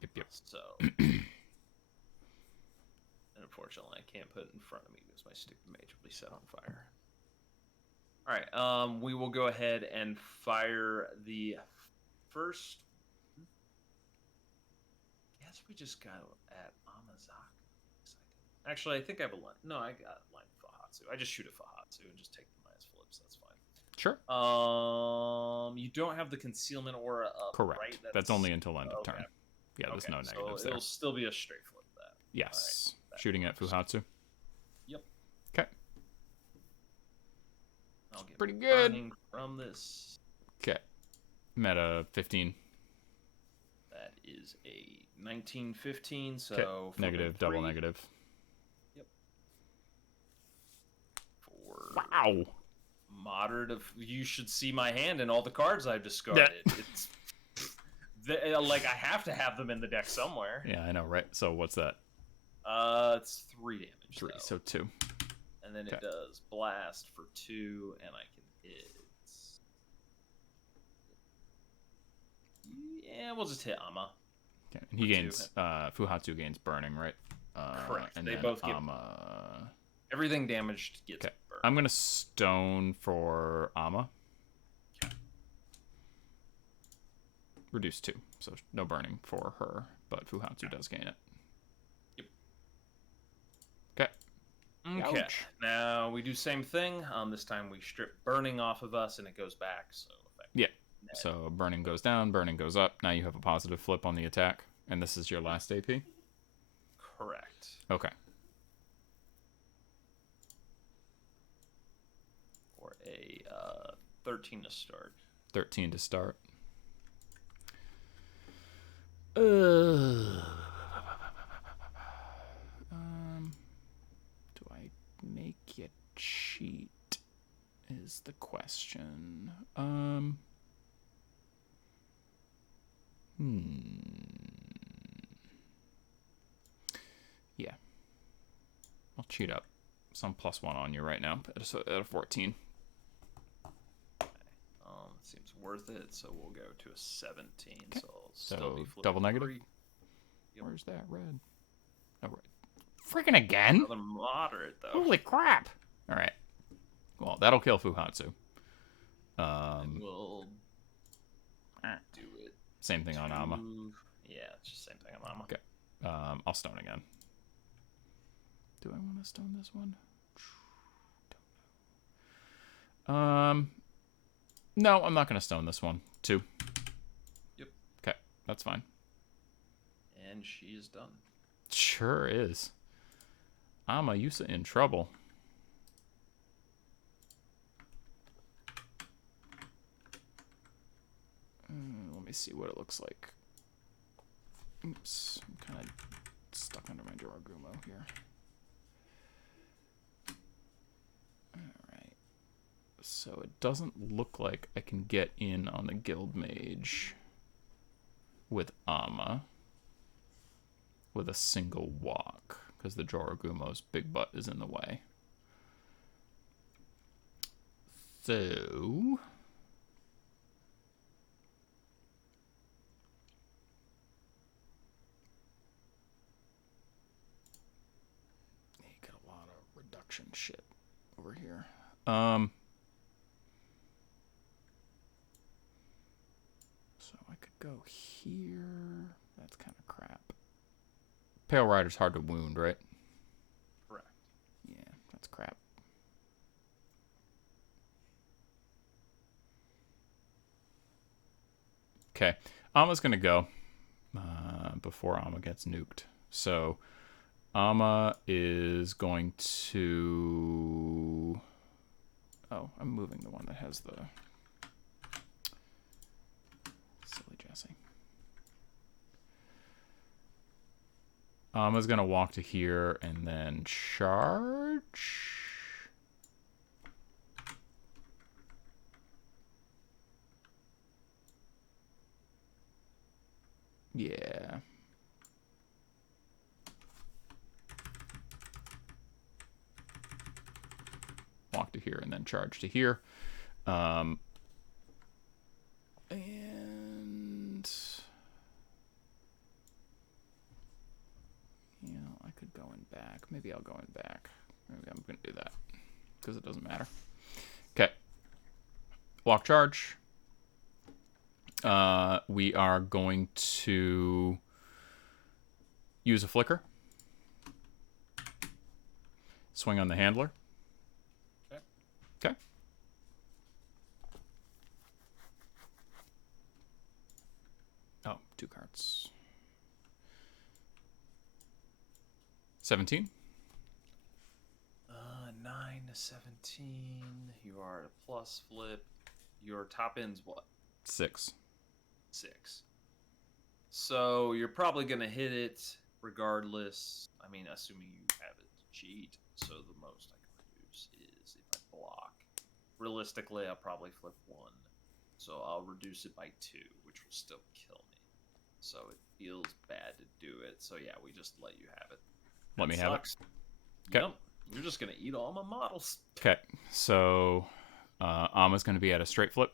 So. And unfortunately, I can't put it in front of me because my stupid mage will be set on fire. All right. We will go ahead and fire the first. Guess we just got at Amazaki. Actually, I think I have a line. No, I got a line of Fahatsu. I just shoot a Fahatsu and just take the minus flips. That's fine. Sure. You don't have the concealment aura up. Correct. Right? That's only until end of okay. turn. Yeah, there's no so negatives there. It'll still be a straight flip of that. Yes. Right, Shooting at works. Fuhatsu. Yep. Okay. I'll get Pretty good. burning from this. Okay. Meta 15. That is a 19-15, so Okay. Negative, double 3. negative. Yep. For Wow. moderate of, you should see my hand and all the cards I've discarded. It's like I have to have them in the deck somewhere. Yeah, I know, right? So what's that? It's 3 damage. 3, though. so 2. And then Okay. it does blast for 2, and I can hit. Yeah, we'll just hit Ama. Okay. And he For 2. gains, Fuhatsu gains burning, right? Correct. And They then both get everything damaged gets Okay. burned. I'm going to stone for Ama. Okay. Reduce 2, so no burning for her, but Fuhatsu does gain it. Yep. Okay. Okay. Ouch. Now we do same thing. This time we strip burning off of us, and it goes back. So Yeah. So burning goes down, burning goes up. Now you have a positive flip on the attack, and this is your last AP? correct. Okay. For a 13 to start. 13 to start. Do I make it cheat? Is the question. Yeah. I'll cheat up. So I'm +1 on you right now at a 14. Seems worth it, so we'll go to a 17. Okay. So I'll So still be flipping double negative? 3. Yep. Where's that red? Oh, right. Freaking again? Another moderate though. Holy crap! All right. Well, that'll kill Fuhatsu. And we'll do it. Same thing on Ama. Yeah, it's just same thing on Ama. Okay. I'll stone again. Do I want to stone this one? Don't know. No, I'm not going to stone this one. 2. Yep. Okay, that's fine. And she is done. Sure is. Ama Yusa in trouble. Let me see what it looks like. Oops, I'm kind of stuck under my Joragumo here. Alright. So it doesn't look like I can get in on the Guild Mage with Ama with a single walk, because the Joragumo's big butt is in the way. So got a lot of reduction shit over here. So I could go here. That's kind of crap. Pale Rider's hard to wound, right? Correct. Yeah, that's crap. Okay, Ama's gonna go. before Amma gets nuked. So Amma is going to... Oh, I'm moving the one that has the... Silly Jesse. Amma's going to walk to here and then charge. Yeah. Walk to here and then charge to here. And you know, I could go in back. Maybe I'll go in back. Maybe I'm going to do that because it doesn't matter. Okay. Walk charge. We are going to use a flicker. Swing on the handler. Okay. Okay. Oh, 2 cards. 17. 9 to 17. You are at a plus flip. Your top end's what? 6. 6. So you're probably going to hit it regardless. I mean, assuming you have it to cheat. So the most I can reduce is if I block. Realistically, I'll probably flip 1. So I'll reduce it by 2, which will still kill me. So it feels bad to do it. So yeah, we just let you have it. Let me have it. Okay. Yep. You're just going to eat all my models. Okay. So Amma's going to be at a straight flip.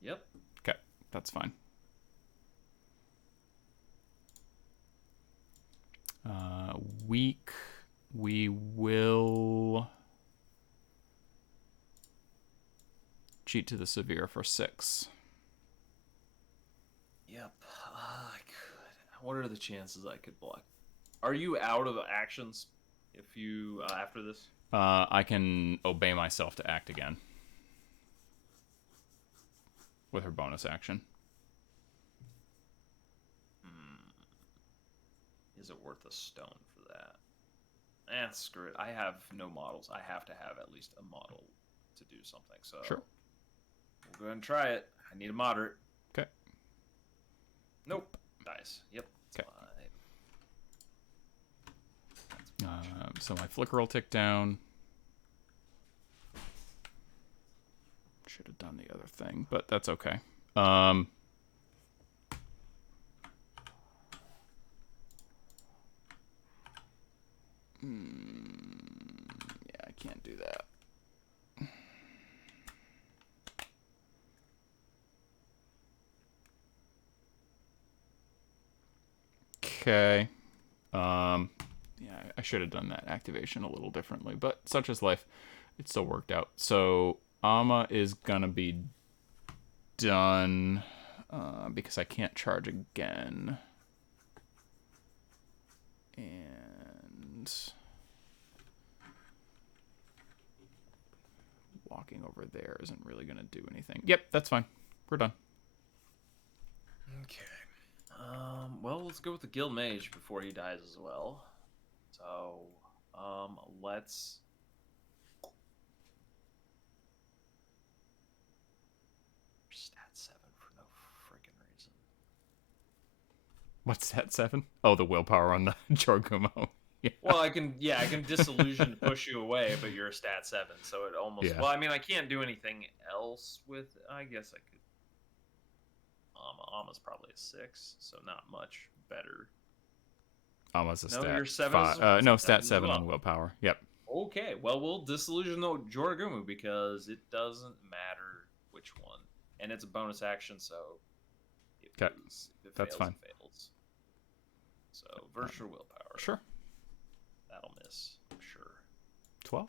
Yep. Okay. That's fine. Weak. We will cheat to the severe for 6. Yep. I could. What are the chances I could block? Are you out of actions if you after this? I can obey myself to act again with her bonus action. Is it worth a stone for that? Screw it. I have no models. I have to have at least a model to do something. So Sure. We'll go ahead and try it. I need a moderate. Okay. Nope. Nice. Yep. Okay. So my flicker will tick down. Should have done the other thing, but that's okay. Yeah, I can't do that. Okay. Yeah, I should have done that activation a little differently, but such is life. It still worked out. So Amma is gonna be done because I can't charge again. And walking over there isn't really gonna do anything. Yep, that's fine. We're done. Okay. Well, let's go with the Guild Mage before he dies as well. So, let's... Stat 7 for no freaking reason. What's that 7? Oh, the willpower on the Jorgumo. Yeah. Well, I can disillusion to push you away, but you're a stat 7, so it almost... Yeah. Well, I mean, I can't do anything else with... I guess I could... Amma's probably a 6, so not much better. Almost a No, stat you're 7 5. No, stat 7 well. on willpower. Yep. Okay, well, we'll disillusion the Joragumu because it doesn't matter which one. And it's a bonus action, so... Okay, If it that's fails, fine. it fails. So, virtual willpower. Sure. That'll miss, I'm sure. 12.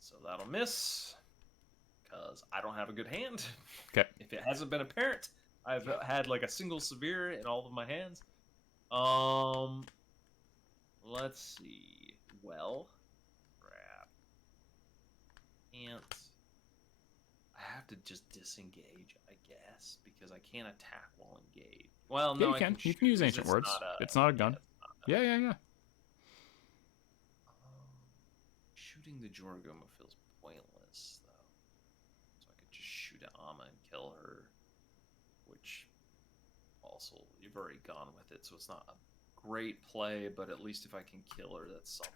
So that'll miss, because I don't have a good hand. Okay. If it hasn't been apparent, I've had like a single severe in all of my hands. Let's see. Well, crap. Can't. I have to just disengage, I guess, because I can't attack while engaged. Well, Yeah, no, you I can. can You shoot can use because ancient words. It's not a gun. yeah, Yeah. shooting the Jorgoma feels pointless, though. So I could just shoot at Amma and kill her, which also, you've already gone with it, so it's not a great play, but at least if I can kill her, that's something.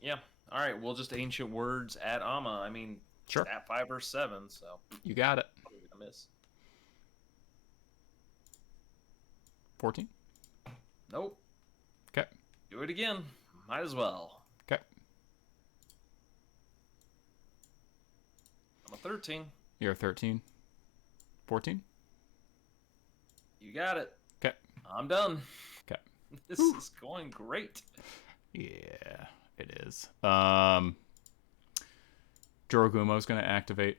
Yeah. All right, we'll just ancient words at Amma. I mean, Sure. at 5 or 7, so You got it. probably gonna miss. 14. Nope. Okay. Do it again. Might as well. Okay. I'm a 13. You're 13. 14. You got it. Okay. I'm done. Okay. This is going great. Yeah, it is. Jorogumo's going to activate.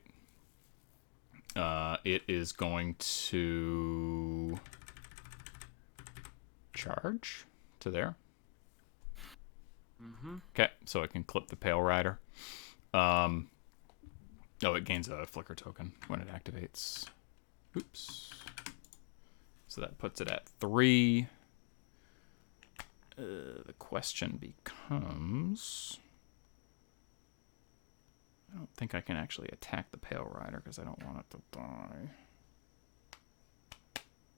It is going to charge to there. Mm-hmm. Okay, so it can clip the Pale Rider. Oh, it gains a flicker token when it activates. Oops. So that puts it at 3. The question becomes... I don't think I can actually attack the Pale Rider because I don't want it to die.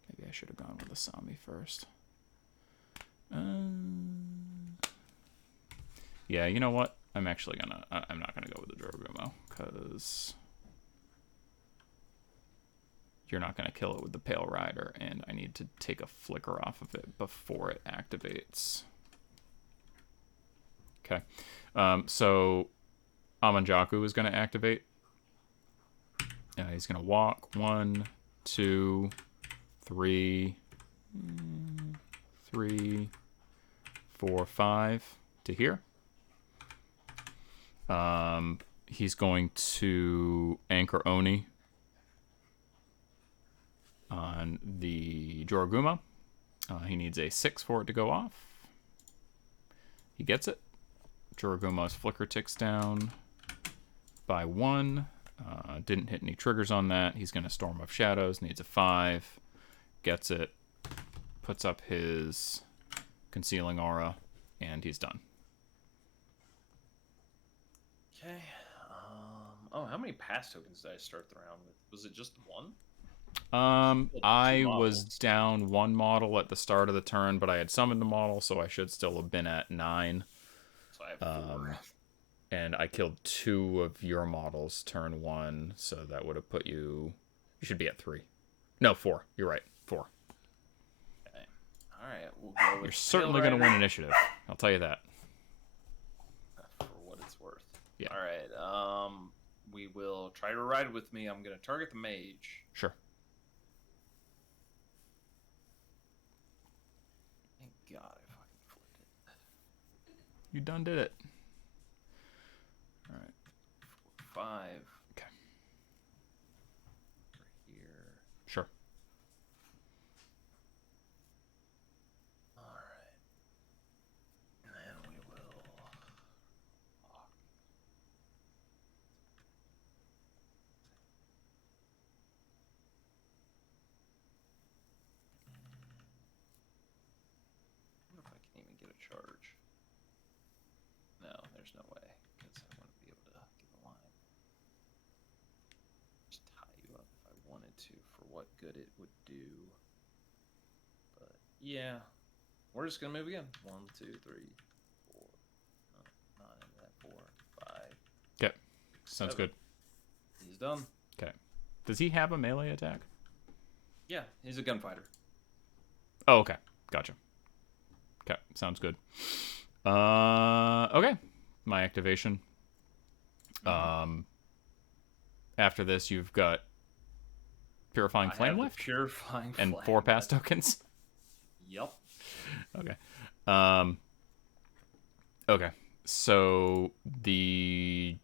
Maybe I should have gone with Asami first. Yeah, you know what? I'm actually gonna... I'm not gonna go with the Jorogumo because... You're not going to kill it with the Pale Rider, and I need to take a flicker off of it before it activates. Okay. So Amanjaku is going to activate. He's going to walk 1, 2, 3, 4, 5 to here. He's going to anchor Oni on the Jorogumo. He needs a 6 for it to go off. He gets it. Jorogumo's flicker ticks down by 1. Didn't hit any triggers on that. He's going to Storm of Shadows. Needs a 5. Gets it. Puts up his Concealing Aura. And he's done. Okay. Oh, how many pass tokens did I start the round with? Was it just 1? I was down 1 model at the start of the turn, but I had summoned a model, so I should still have been at 9. So I have 4. And I killed 2 of your models turn 1, so that would have put you... You should be at 3. No, 4. You're right. 4. Okay. All right. We'll go with You're certainly going to win initiative. I'll tell you that. For what it's worth. Yeah. All right. We will try to ride with me. I'm going to target the mage. Sure. Thank God I fucking flipped it. You done did it. All right. 5. Okay. Right here. Sure. All right. And then we will walk. I wonder if I can even get a charge. No, there's no way, because I wouldn't be able to get a line. Just tie you up if I wanted to for what good it would do. But yeah, we're just gonna move again. 1, 2, 3, 4. No, not into that. 4, 5. Okay. Sounds 7. good. He's done. Okay. Does he have a melee attack? Yeah, he's a gunfighter. Oh, okay. Gotcha. Okay. Sounds good. Okay. My activation. After this, you've got Purifying I Flame have the left Purifying and Flame. 4 pass tokens. Yep. Okay. Okay. So the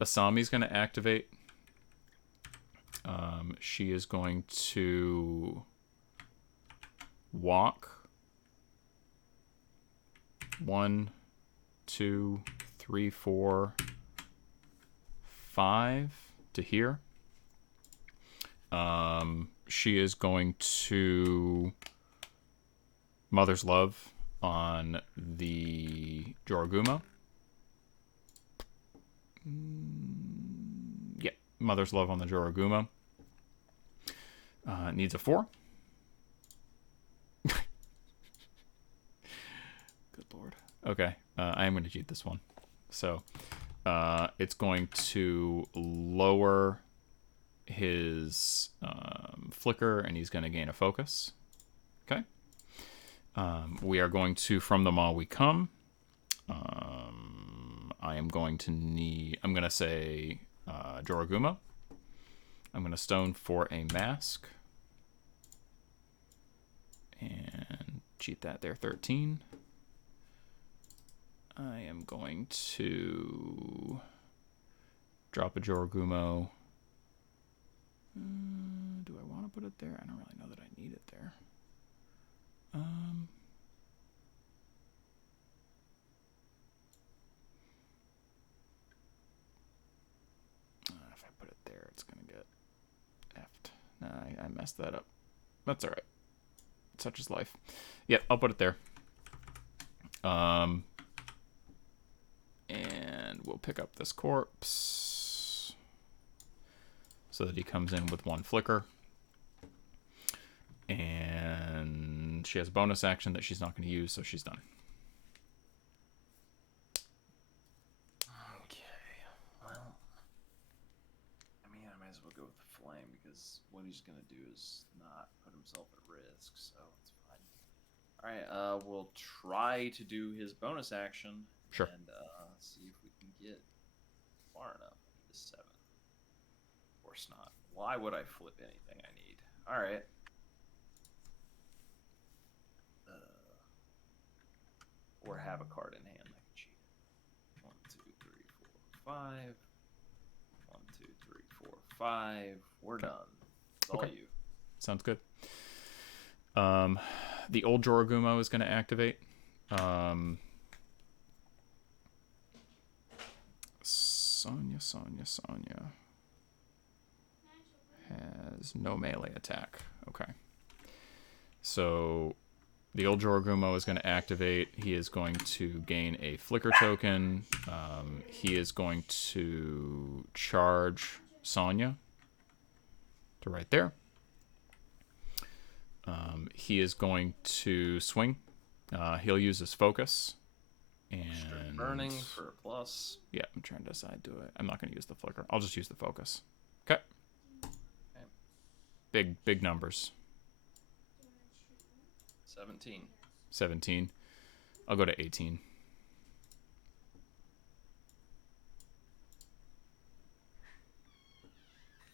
Asami's going to activate. She is going to walk 1, 2, 3, 4, 5 to here. She is going to Mother's Love on the Joragumo. Yeah, Mother's Love on the Joragumo. Needs a 4. Good lord. Okay, I am going to cheat this one. So, it's going to lower his flicker, and he's going to gain a focus. Okay. We are going to From the Maw We Come. I am going to need... I'm going to say Joragumo. I'm going to stone for a mask. And cheat that there, 13. I am going to drop a Joragumo. Do I want to put it there? I don't really know that I need it there. If I put it there, it's going to get effed. Nah, I messed that up. That's all right. Such is life. Yep, I'll put it there. And we'll pick up this corpse so that he comes in with 1 flicker. And she has a bonus action that she's not going to use, so she's done. Okay. Well, I mean, I might as well go with the flame because what he's going to do is not put himself at risk, so it's fine. All right, we'll try to do his bonus action. Sure. And see if we can get far enough. I need a 7. Of course not. Why would I flip anything I need? All right. Or have a card in hand. I can cheat. 1, 2, 3, 4, 5. 1, 2, 3, 4, 5. We're done. It's all you. Sounds good. The old Joragumo is going to activate. Sonnia has no melee attack. Okay. So the old Joragumo is going to activate. He is going to gain a flicker token. He is going to charge Sonnia to right there. He is going to swing. He'll use his focus. And Straight burning for a plus. Yeah, I'm trying to decide. I'm not going to use the flicker. I'll just use the focus. Okay. Big numbers. 17. 17. I'll go to 18.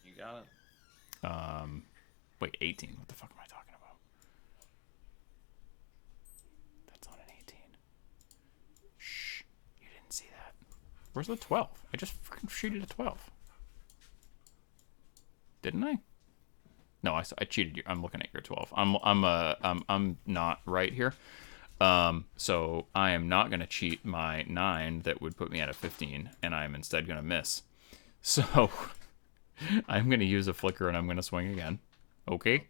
You got it. Wait, 18. What the fuck am I talking about? That's not an 18. Shh. You didn't see that. Where's the 12? I just freaking cheated a 12. Didn't I? No, I cheated. I'm looking at your 12. I'm not right here. So I am not going to cheat my 9 that would put me at a 15, and I'm instead going to miss. So I'm going to use a flicker, and I'm going to swing again. Okay.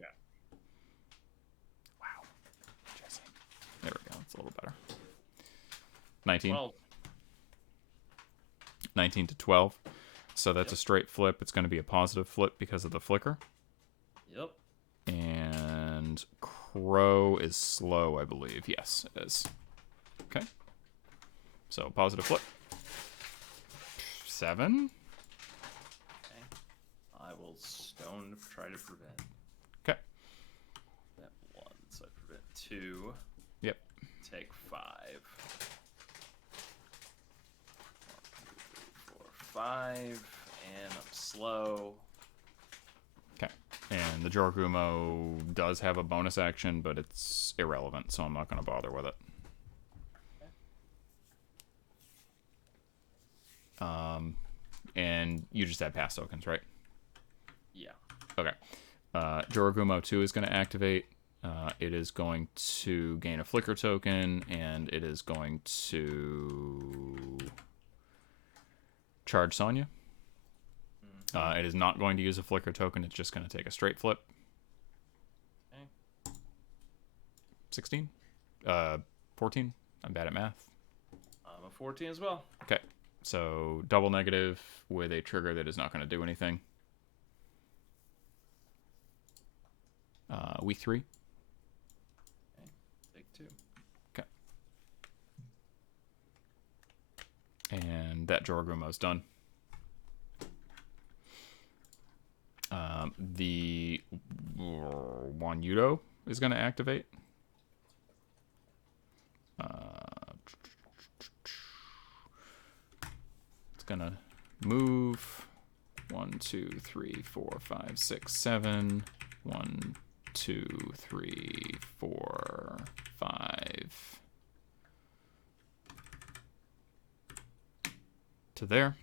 Wow. Jesse. There we go. It's a little better. 19. 12. 19 to 12. So that's a straight flip. It's going to be a positive flip because of the flicker. Yep. And Crow is slow, I believe. Yes, it is. Okay. So positive flip. 7. Okay. I will stone to try to prevent. Okay. That 1, so I prevent 2. Yep. Take 5. 1, 2, 3, 4, 5. And I'm slow. Okay. And the Joragumo does have a bonus action, but it's irrelevant, so I'm not going to bother with it. And you just had pass tokens, right? Yeah. Okay. Joragumo 2 is going to activate. It is going to gain a flicker token, and it is going to charge Sonnia. It is not going to use a flicker token. It's just going to take a straight flip. Okay. 16? 14? I'm bad at math. I'm a 14 as well. Okay. So double negative with a trigger that is not going to do anything. Week 3. Okay. Take 2. Okay. And that Jorgumo's done. The Wanyudo is going to activate. It's going to move 1, 2, 3, 4, 5, 6, 7. 1, 2, 3, 4, 5. To there.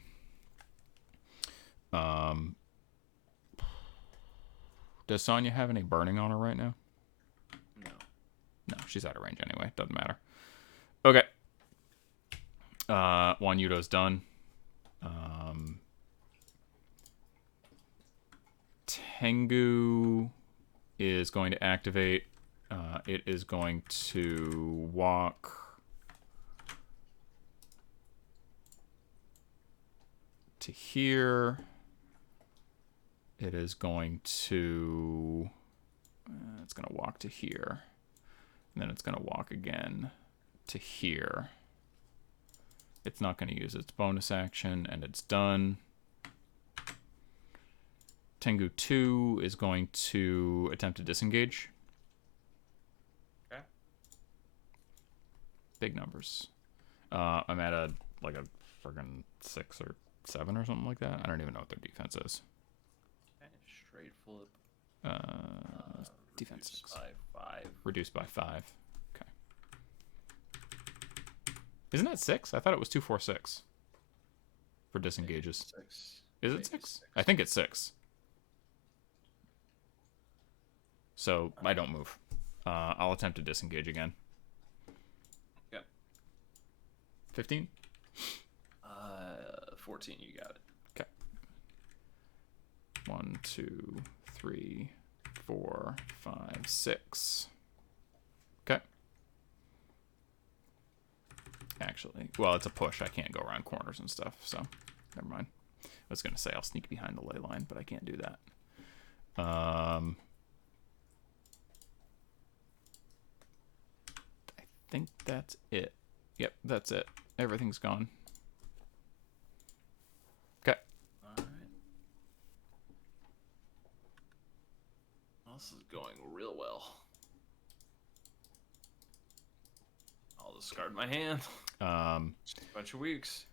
Does Sonnia have any burning on her right now? No. No, she's out of range anyway. Doesn't matter. Okay. Wanyudo's done. Tengu is going to activate. It is going to walk to here. It is going to... it's going to walk to here. And then it's going to walk again to here. It's not going to use its bonus action, and it's done. Tengu 2 is going to attempt to disengage. Okay. Big numbers. I'm at a friggin' 6 or 7 or something like that. I don't even know what their defense is. Okay. Straight flip. Defense Reduced 6. by 5. Reduced by 5. Okay. Isn't that 6? I thought it was 2, 4, 6 for disengages. 6. Is it 6? I think it's 6. So I don't move. I'll attempt to disengage again. Yep. 15? 14, you got it. Okay. 1, 2, 3, 4, 5, 6. Okay. Actually, well, it's a push. I can't go around corners and stuff, so never mind. I was going to say I'll sneak behind the ley line, but I can't do that. I think that's it. Yep, that's it. Everything's gone. Okay. Alright. This is going real well. I'll discard my hand. Just a bunch of weeks.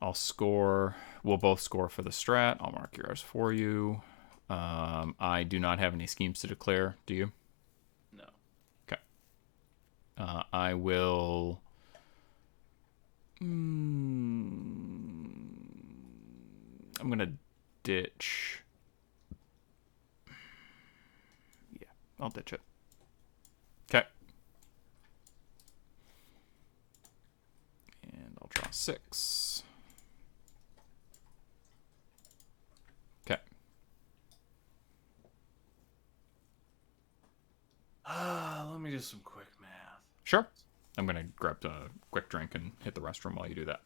I'll score. We'll both score for the strat. I'll mark yours for you. I do not have any schemes to declare. Do you? No. Okay. I will... I'm going to ditch... Yeah, I'll ditch it. Okay. And I'll draw 6. Okay. Let me do some quick math. Sure. I'm going to grab a quick drink and hit the restroom while you do that.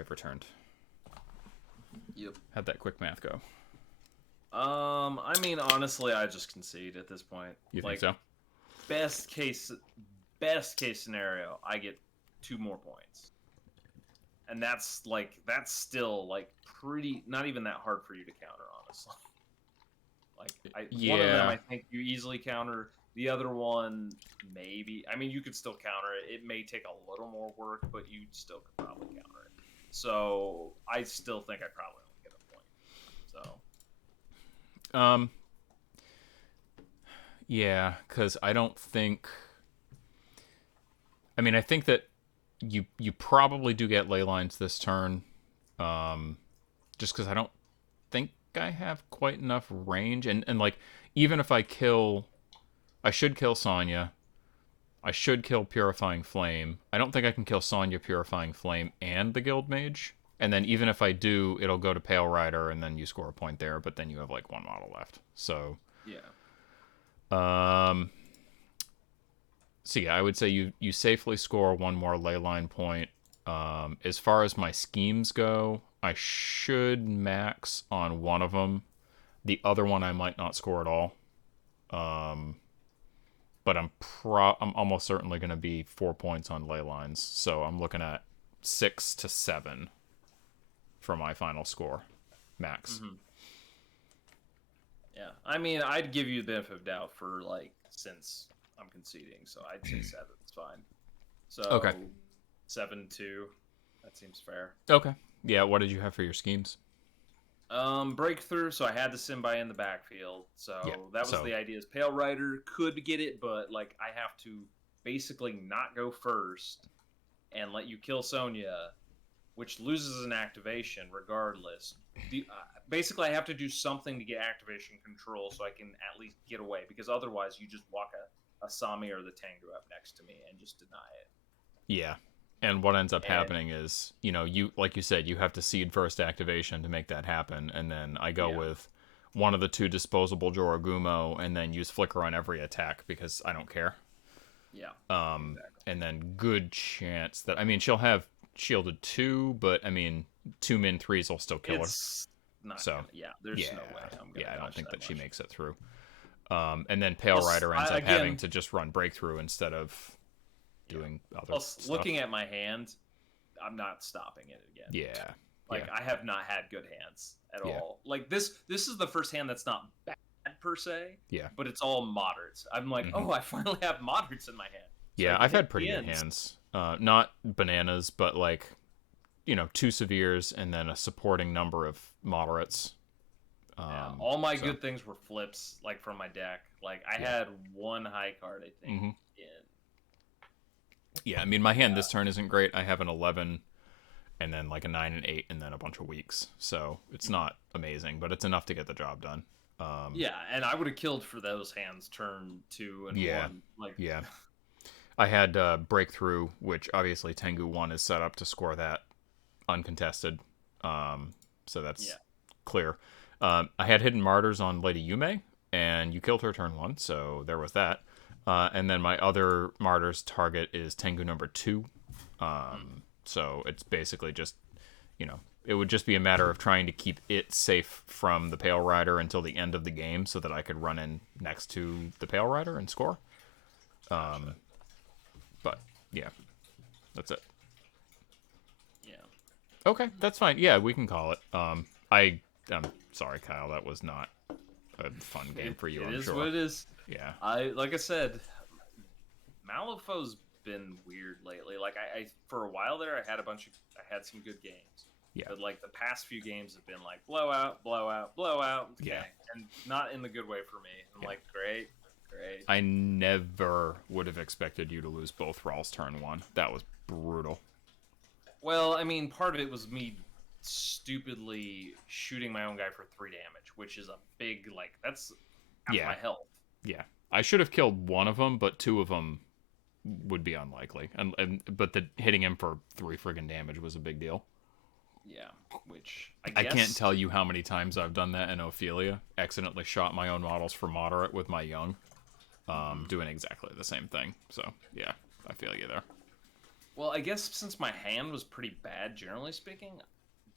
I've returned. Yep. How'd that quick math go? I mean, honestly, I just concede at this point. You think so? Best case scenario, I get 2 more points, and that's still like pretty not even that hard for you to counter, honestly. One of them I think you easily counter. The other one, maybe. I mean, you could still counter it. It may take a little more work, but you still could probably counter it. So I still think I probably only get a point. So. Yeah, because I don't think. I mean, I think that you probably do get ley lines this turn, just because I don't think I have quite enough range, and like even if I should kill Sonnia. I should kill Purifying Flame. I don't think I can kill Sonnia, Purifying Flame, and the Guild Mage. And then even if I do, it'll go to Pale Rider, and then you score a point there, but then you have like 1 model left. So Yeah. So yeah, I would say you safely score 1 more ley line point. As far as my schemes go, I should max on one of them. The other one I might not score at all. But I'm almost certainly going to be 4 points on ley lines, so I'm looking at 6 to 7 for my final score, max. Mm-hmm. Yeah, I mean, I'd give you the benefit of doubt for since I'm conceding, so I'd say 7 is fine. So okay, 7-2, that seems fair. Okay, yeah. What did you have for your schemes? Breakthrough, so I had the Simbai in the backfield, so yeah, that was the idea. Is Pale Rider could get it, but I have to basically not go first and let you kill Sonnia, which loses an activation regardless. Basically, I have to do something to get activation control so I can at least get away, because otherwise you just walk a Asami or the Tengu up next to me and just deny it. Yeah. And what ends up happening is, you like you said, you have to seed first activation to make that happen, and then I go with one of the 2 disposable Jorogumo, and then use Flicker on every attack because I don't care. Yeah. Exactly. And then good chance that she'll have shielded 2, but 2 min 3s will still kill her. Not so there's no way I'm gonna I don't think that she much. makes it through. And then Pale Rider ends up having to just run breakthrough instead of doing other stuff. Looking at my hand, I'm not stopping it again. Yeah. I have not had good hands at all. This is the first hand that's not bad per se. Yeah. But it's all moderates. I'm oh, I finally have moderates in my hand. So yeah, I've had pretty good hands. Not bananas, but 2 severes and then a supporting number of moderates. All my good things were flips, from my deck. I had 1 high card, I think, in. Yeah, my hand this turn isn't great. I have an 11, and then a 9 and 8, and then a bunch of weaks. So it's not amazing, but it's enough to get the job done. Yeah, and I would have killed for those hands turn 2 and 1. Yeah. I had Breakthrough, which obviously Tengu 1 is set up to score that uncontested. So that's clear. I had Hidden Martyrs on Lady Yume, and you killed her turn 1, so there was that. And then my other Martyrs target is Tengu number 2. So it's basically just, it would just be a matter of trying to keep it safe from the Pale Rider until the end of the game so that I could run in next to the Pale Rider and score. But, yeah, that's it. Yeah. Okay, that's fine. Yeah, we can call it. I'm sorry, Kyle, that was not a fun game for you, I'm sure. It is what it is. Yeah. Like I said, Malifaux's been weird lately. I for a while there, I had some good games. Yeah. But the past few games have been blowout, blowout, blowout. Okay. Yeah. And not in the good way for me. I'm great. I never would have expected you to lose both Rawls turn 1. That was brutal. Well, part of it was me stupidly shooting my own guy for 3 damage, which is a big that's half my health. Yeah, I should have killed one of them, but 2 of them would be unlikely. But hitting him for 3 friggin' damage was a big deal. Yeah, which I can't tell you how many times I've done that in Ophelia. Accidentally shot my own models for moderate with my young, doing exactly the same thing. So yeah, I feel you there. Well, I guess since my hand was pretty bad, generally speaking,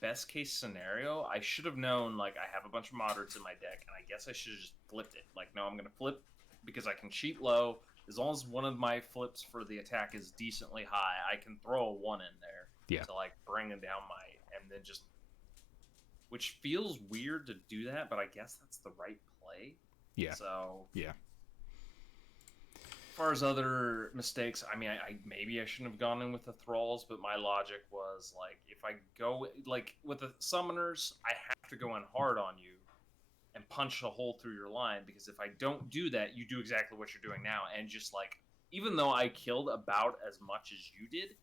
best case scenario, I should have known, like, I have a bunch of moderates in my deck, and I guess I should have just flipped it. Like, no, I'm going to flip because I can cheat low. As long as one of my flips for the attack is decently high, I can throw a 1 in there to, like, bring down and then just... Which feels weird to do that, but I guess that's the right play. Yeah. So... Yeah. As far as other mistakes, I mean, maybe I shouldn't have gone in with the thralls, but my logic was, like, if I go, like, with the summoners, I have to go in hard on you and punch a hole through your line, because if I don't do that, you do exactly what you're doing now, and just, like, even though I killed about as much as you did,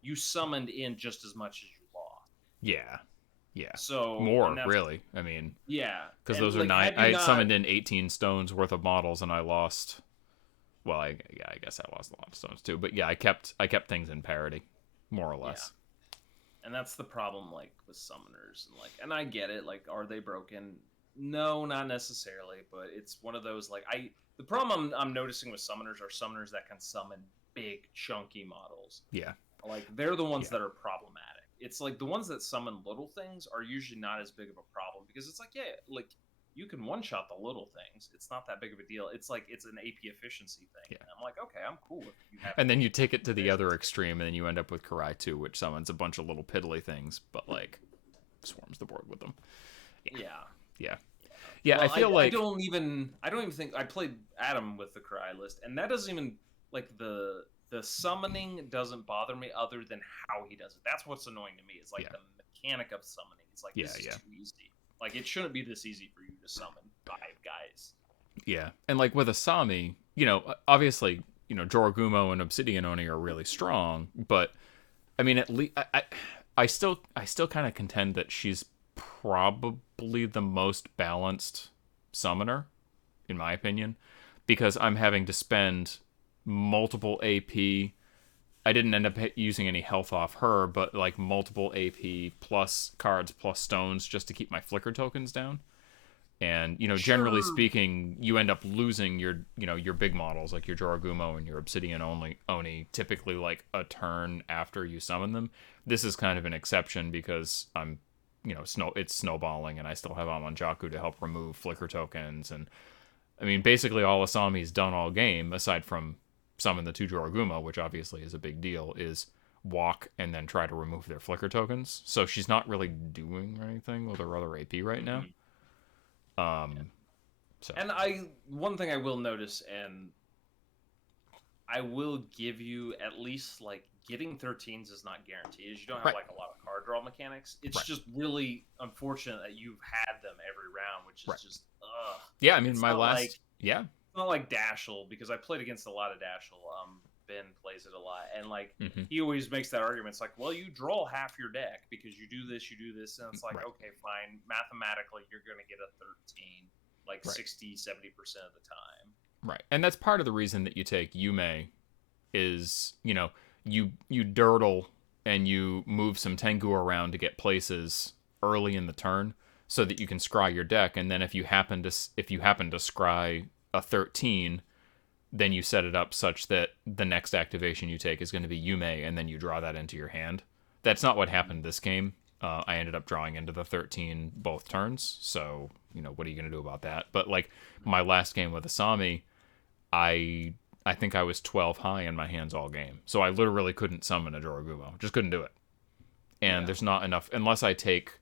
you summoned in just as much as you lost. Yeah. Yeah. So more, really. I mean, yeah. Because those are like, 9. I summoned in 18 stones worth of models, and I lost... Well, I guess I lost a lot of stones too, but yeah, I kept things in parity, more or less. Yeah. And that's the problem, like, with summoners, and I get it. Like, are they broken? No, not necessarily, but it's one of those, like, the problem I'm noticing with summoners are summoners that can summon big chunky models. Yeah, like, they're the ones that are problematic. It's like the ones that summon little things are usually not as big of a problem, because it's like, yeah, like, you can one-shot the little things. It's not that big of a deal. It's like, it's an AP efficiency thing. Yeah. And I'm like, okay, I'm cool if you have... And then you take it to the other extreme, and then you end up with Karai 2, which summons a bunch of little piddly things, but, like, swarms the board with them. Yeah. Well, I feel like... I don't even think... I played Adam with the Karai list, and that doesn't even... Like, the summoning doesn't bother me other than how he does it. That's what's annoying to me. It's like the mechanic of summoning. It's like, this is too easy. Like, it shouldn't be this easy for you to summon 5 guys. Yeah. And, like, with Asami, you know, obviously, you know, Joragumo and Obsidian Oni are really strong, but, I mean, at least, I still kind of contend that she's probably the most balanced summoner, in my opinion, because I'm having to spend multiple AP... I didn't end up using any health off her, but, like, multiple AP plus cards plus stones just to keep my flicker tokens down. And, you know, generally speaking, you end up losing your, you know, your big models, like your Joragumo and your Obsidian Oni, typically, like, a turn after you summon them. This is kind of an exception because I'm, you know, it's snowballing, and I still have Amonjaku to help remove flicker tokens. And, I mean, basically all Asami's done all game, aside from summon the 2 Joragumo, which obviously is a big deal, is walk and then try to remove their flicker tokens. So she's not really doing anything with her other AP right now. So. And one thing I will notice, and I will give you at least, like, getting 13s is not guaranteed. You don't have like a lot of card draw mechanics. It's just really unfortunate that you've had them every round, which is just Yeah, I mean, it's my last like, it's not like Dashel, because I played against a lot of Dashel. Ben plays it a lot, and like he always makes that argument. It's like, well, you draw half your deck because you do this, and it's like, okay, fine. Mathematically, you're going to get a 13, like 60, 70% of the time. Right, and that's part of the reason that you take Yume is, you know, you dirtle and you move some Tengu around to get places early in the turn so that you can scry your deck, and then if you happen to scry a 13, then you set it up such that the next activation you take is going to be Yume, and then you draw that into your hand. That's not what happened this game. I ended up drawing into the 13 both turns, so, you know, what are you going to do about that? But, like, my last game with Asami, I think I was 12 high in my hands all game. So I literally couldn't summon a Joragumo. Just couldn't do it. And there's not enough, unless I take,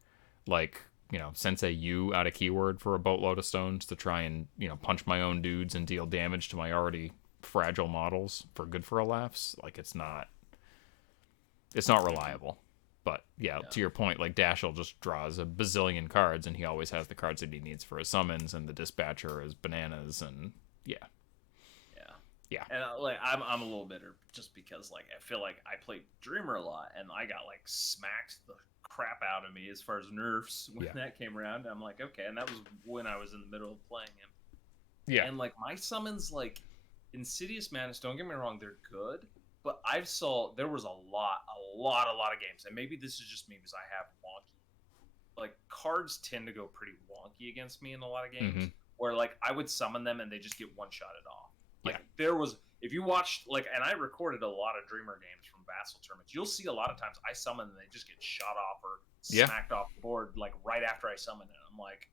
like, you know, Sensei U out of keyword for a boatload of stones to try and, you know, punch my own dudes and deal damage to my already fragile models for good for a laughs. Like, it's not reliable. But yeah, to your point, like, Dashel just draws a bazillion cards, and he always has the cards that he needs for his summons, and the dispatcher is bananas, and yeah. And like, I'm a little bitter just because, like, I feel like I played Dreamer a lot, and I got, like, smacked the crap out of me as far as nerfs when that came around. I'm like, okay, and that was when I was in the middle of playing him. Yeah. And, like, my summons, like, Insidious Madness, don't get me wrong, they're good, but there was a lot of games, and maybe this is just me because I have wonky, like, cards tend to go pretty wonky against me in a lot of games, where, like, I would summon them and they just get one-shotted off. Like there was, if you watched like, and I recorded a lot of Dreamer games from Vassal tournaments. You'll see a lot of times I summon and they just get shot off or smacked off the board like right after I summon it. I'm like,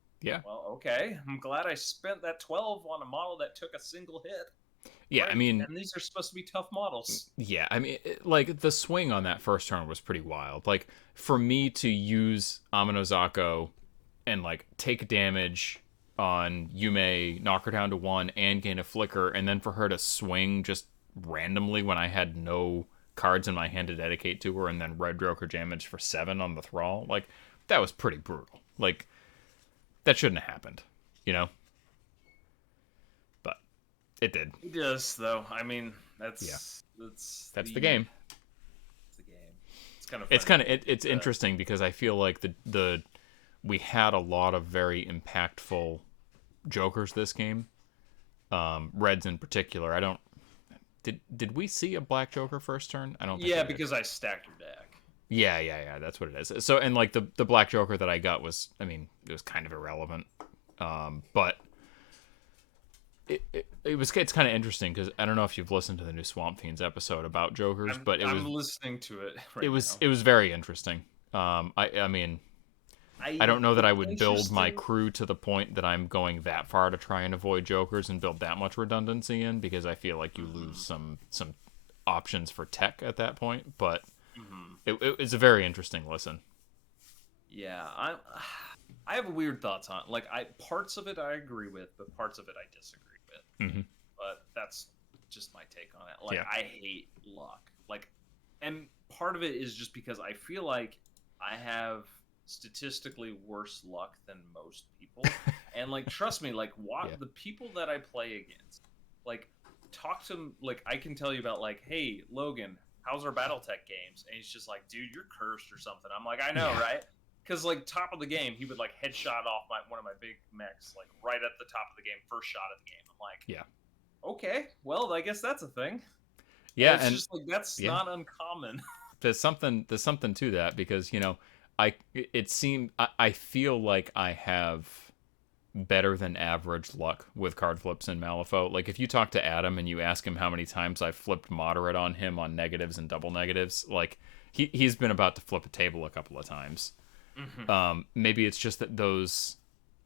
well, okay, I'm glad I spent that 12 on a model that took a single hit. Yeah, right? I mean, and these are supposed to be tough models. Yeah, I mean, like the swing on that first turn was pretty wild. Like for me to use Aminozako and like take damage on Yume, knock her down to 1 and gain a flicker, and then for her to swing just randomly when I had no cards in my hand to dedicate to her, and then red Joker damage for 7 on the Thrall, like that was pretty brutal. Like that shouldn't have happened, you know? But it did. It does, though. I mean, that's the game. It's the game. It's kind of it's interesting because I feel like the we had a lot of very impactful Jokers this game. Reds in particular. I don't did we see a black Joker first turn? I don't think Yeah, because I stacked your deck. Yeah, that's what it is. So and like the black Joker that I got was, I mean, it was kind of irrelevant. But it's kind of interesting because I don't know if you've listened to the new Swamp Fiends episode about Jokers, but I'm listening to it. It was very interesting. I mean, I don't know that I would build my crew to the point that I'm going that far to try and avoid Jokers and build that much redundancy in, because I feel like you lose some options for tech at that point. But it's a very interesting listen. Yeah, I have weird thoughts on it. Like parts of it I agree with, but parts of it I disagree with. But that's just my take on it. Like I hate luck. Like, and part of it is just because I feel like I have statistically worse luck than most people. And like, trust me, like the people that I play against, like talk to them, like I can tell you about like, hey Logan, how's our Battletech games? And he's just like, dude, you're cursed or something. I'm like, I know, right? Because like top of the game, he would like headshot off one of my big mechs like right at the top of the game, first shot of the game. I'm like, okay, well I guess that's a thing. Yeah, and it's just like that's not uncommon. There's something to that, because you know I feel like I have better than average luck with card flips in Malifaux. Like if you talk to Adam and you ask him how many times I've flipped moderate on him on negatives and double negatives, like he's been about to flip a table a couple of times. Maybe it's just that those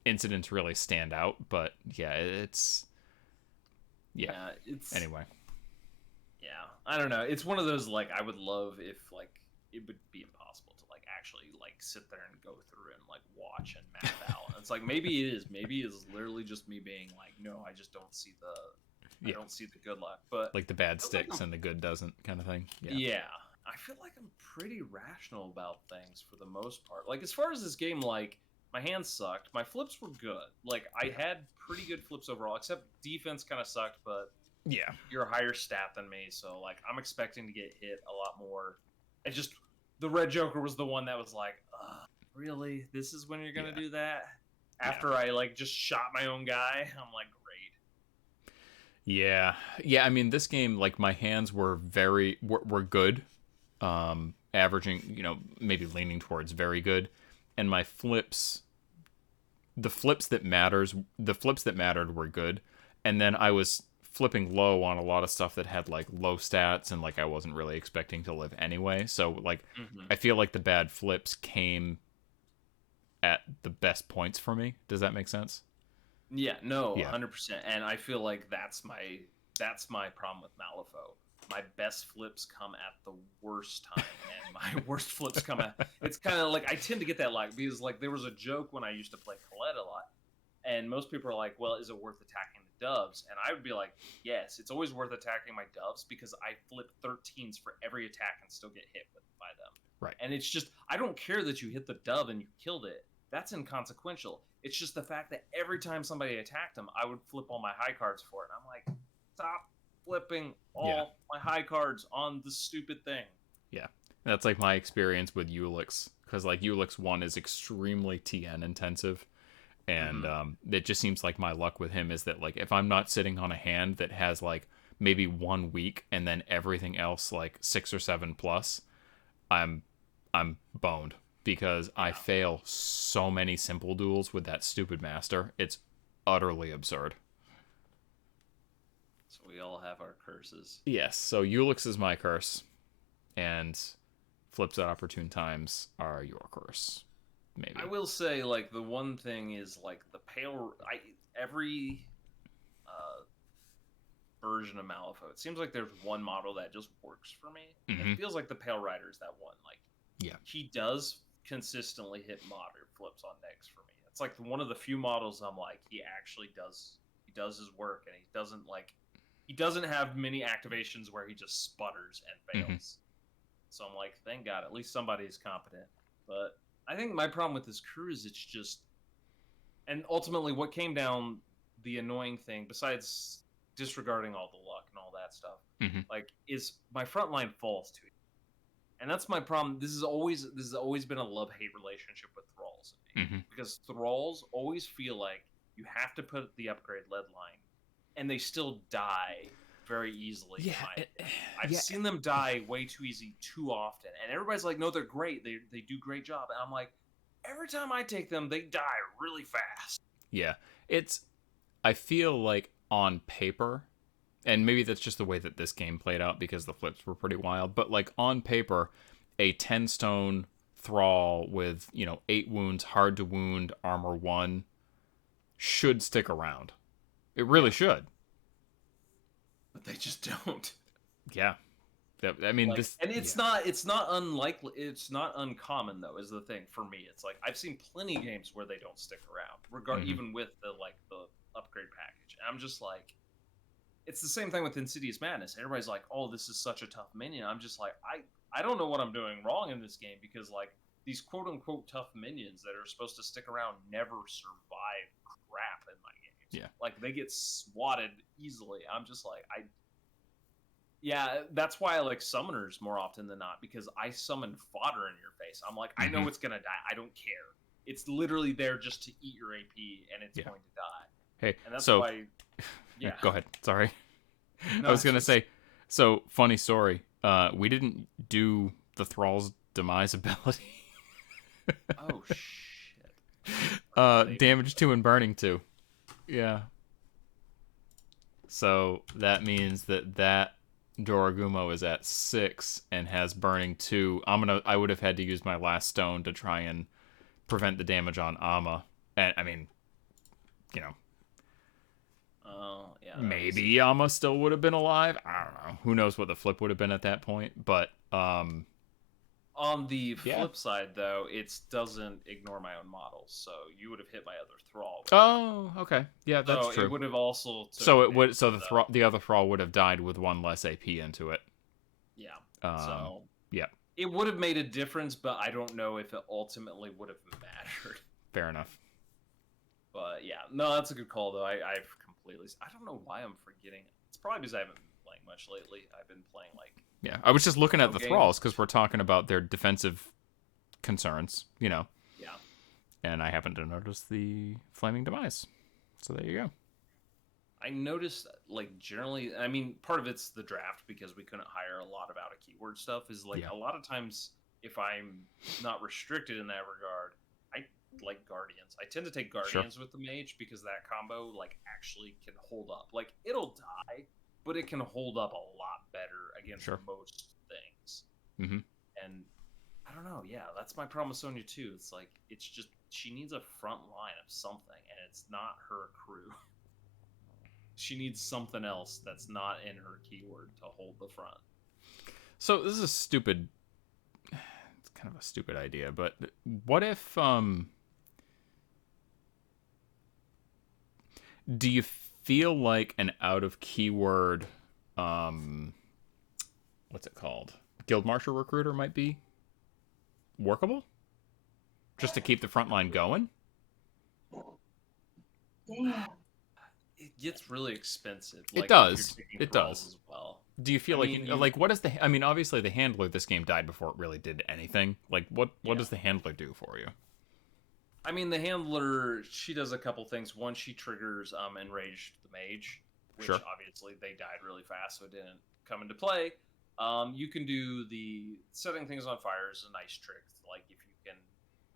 incidents really stand out, but it's anyway. Yeah, I don't know. It's one of those like I would love if like it would be impossible to like actually like sit there and go through and like watch and map out. And it's like maybe it's literally just me being like, no, I just don't see I don't see the good luck, but like the bad sticks and the good doesn't kind of thing. Yeah. I feel like I'm pretty rational about things for the most part. Like, as far as this game, like, my hands sucked. My flips were good. Like, I had pretty good flips overall, except defense kind of sucked, but you're a higher stat than me, so, like, I'm expecting to get hit a lot more. The red Joker was the one that was like, really? This is when you're going to do that? After I, like, just shot my own guy? I'm like, great. Yeah, I mean, this game, like, my hands were were good. Averaging, you know, maybe leaning towards very good, and my flips, the flips that mattered were good, and then I was flipping low on a lot of stuff that had like low stats and like I wasn't really expecting to live anyway, so like I feel like the bad flips came at the best points for me. Does that make sense? 100%. And I feel like that's my problem with Malifaux. My best flips come at the worst time, and my worst flips come at... It's kind of like, I tend to get that, like, because, like, there was a joke when I used to play Colette a lot, and most people are like, well, is it worth attacking the doves? And I would be like, yes, it's always worth attacking my doves, because I flip 13s for every attack and still get hit by them. Right. And it's just, I don't care that you hit the dove and you killed it. That's inconsequential. It's just the fact that every time somebody attacked them, I would flip all my high cards for it. And I'm like, stop flipping all my high cards on the stupid thing. Yeah, that's like my experience with Ulix, because like Ulix 1 is extremely TN intensive, and it just seems like my luck with him is that like if I'm not sitting on a hand that has like maybe 1 week and then everything else like 6 or 7 plus, I'm boned, because I fail so many simple duels with that stupid master. It's utterly absurd. So we all have our curses. Yes, so Ulix is my curse, and flips at opportune times are your curse. Maybe. I will say, like, the one thing is, like, the pale... every version of Malifaux, it seems like there's one model that just works for me. Mhm. It feels like the Pale Rider is that one. Like, Yeah. he does consistently hit modern flips on negs for me. It's like one of the few models I'm like, he actually does his work, and he doesn't have many activations where he just sputters and fails. So I'm like, thank God, at least somebody is competent. But I think my problem with this crew is it's just, and ultimately what came down the annoying thing, besides disregarding all the luck and all that stuff, like, is my front line falls too. And that's my problem. This has always been a love-hate relationship with thralls, because thralls always feel like you have to put the upgrade lead line, and they still die very easily. Yeah, I've seen them die way too easy too often, and everybody's like, no, they're great. They do a great job, and I'm like, every time I take them, they die really fast. Yeah, I feel like on paper, and maybe that's just the way that this game played out because the flips were pretty wild, but like on paper, a 10 stone thrall with, 8 wounds, hard to wound, armor 1 should stick around. It really should. But they just don't. Yeah. I mean, like, this, and it's not unlikely. It's not uncommon though, is the thing for me. It's like I've seen plenty of games where they don't stick around, even with the upgrade package. And I'm just like, it's the same thing with Insidious Madness. Everybody's like, oh, this is such a tough minion. I'm just like, I don't know what I'm doing wrong in this game, because like these quote unquote tough minions that are supposed to stick around never survive crap in my games. Yeah. Like, they get swatted easily. I'm just like, yeah, that's why I like summoners more often than not, because I summon fodder in your face. I'm like, I know it's gonna die. I don't care. It's literally there just to eat your AP, and it's going to die. Hey, and that's so why. Yeah. Go ahead. Sorry. No, I was gonna say, so funny story. We didn't do the Thrall's demise ability. Oh shit. Damage 2 and burning 2. Yeah. So that means that Dorogumo is at 6 and has burning 2. I would have had to use my last stone to try and prevent the damage on Amma. And I mean, Oh, yeah. maybe Amma still would have been alive. I don't know. Who knows what the flip would have been at that point, but on the flip side, though, it doesn't ignore my own models, so you would have hit my other thrall. Oh, okay. Yeah, that's true. It would have also. The other thrall would have died with 1 less AP into it. Yeah. Yeah. It would have made a difference, but I don't know if it ultimately would have mattered. Fair enough. But yeah, no, that's a good call though. I've completely. I don't know why I'm forgetting. It's probably because I haven't been playing much lately. I've been playing Yeah, I was just looking at the games. thralls because we're talking about their defensive concerns, Yeah. And I happened to notice the flaming demise. So there you go. I noticed, generally, I mean, part of it's the draft because we couldn't hire a lot of out-of-keyword stuff, is, a lot of times, if I'm not restricted in that regard, I like Guardians. I tend to take Guardians with the Mage because that combo, actually can hold up. It'll die, but it can hold up a lot better against most things. Mm-hmm. And I don't know, that's my problem with Sonnia too. It's just, she needs a front line of something, and it's not her crew. She needs something else that's not in her keyword to hold the front. So this is it's kind of a stupid idea, but what if, do you feel like an out of keyword, what's it called? Guild Marshal Recruiter might be workable? Just to keep the front line going? Damn. It gets really expensive. It does. It does as well. Do you feel what is the? I mean, obviously the handler this game died before it really did anything. What does the handler do for you? I mean, the handler, she does a couple things. One, she triggers Enraged the Mage, which obviously they died really fast, so it didn't come into play. You can do the setting things on fire is a nice trick.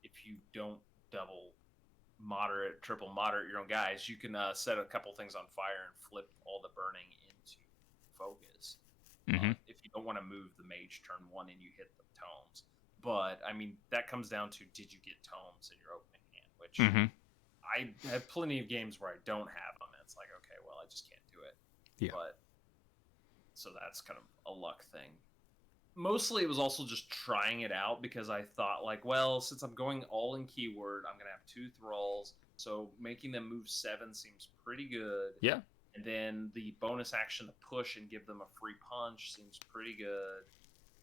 If you don't double triple moderate your own guys, you can set a couple things on fire and flip all the burning focus. Mm-hmm. If you don't want to move the mage turn 1 and you hit the tomes. But, I mean, that comes down to, did you get tomes in your opening hand? Which, Mm-hmm. I have plenty of games where I don't have them. And it's like, okay, well, I just can't do it. Yeah. But, so that's kind of a luck thing. Mostly it was also just trying it out because I thought, like, well, since I'm going all in keyword, I'm going to have 2 thralls. So making them move 7 seems pretty good. Yeah. And then the bonus action to push and give them a free punch seems pretty good.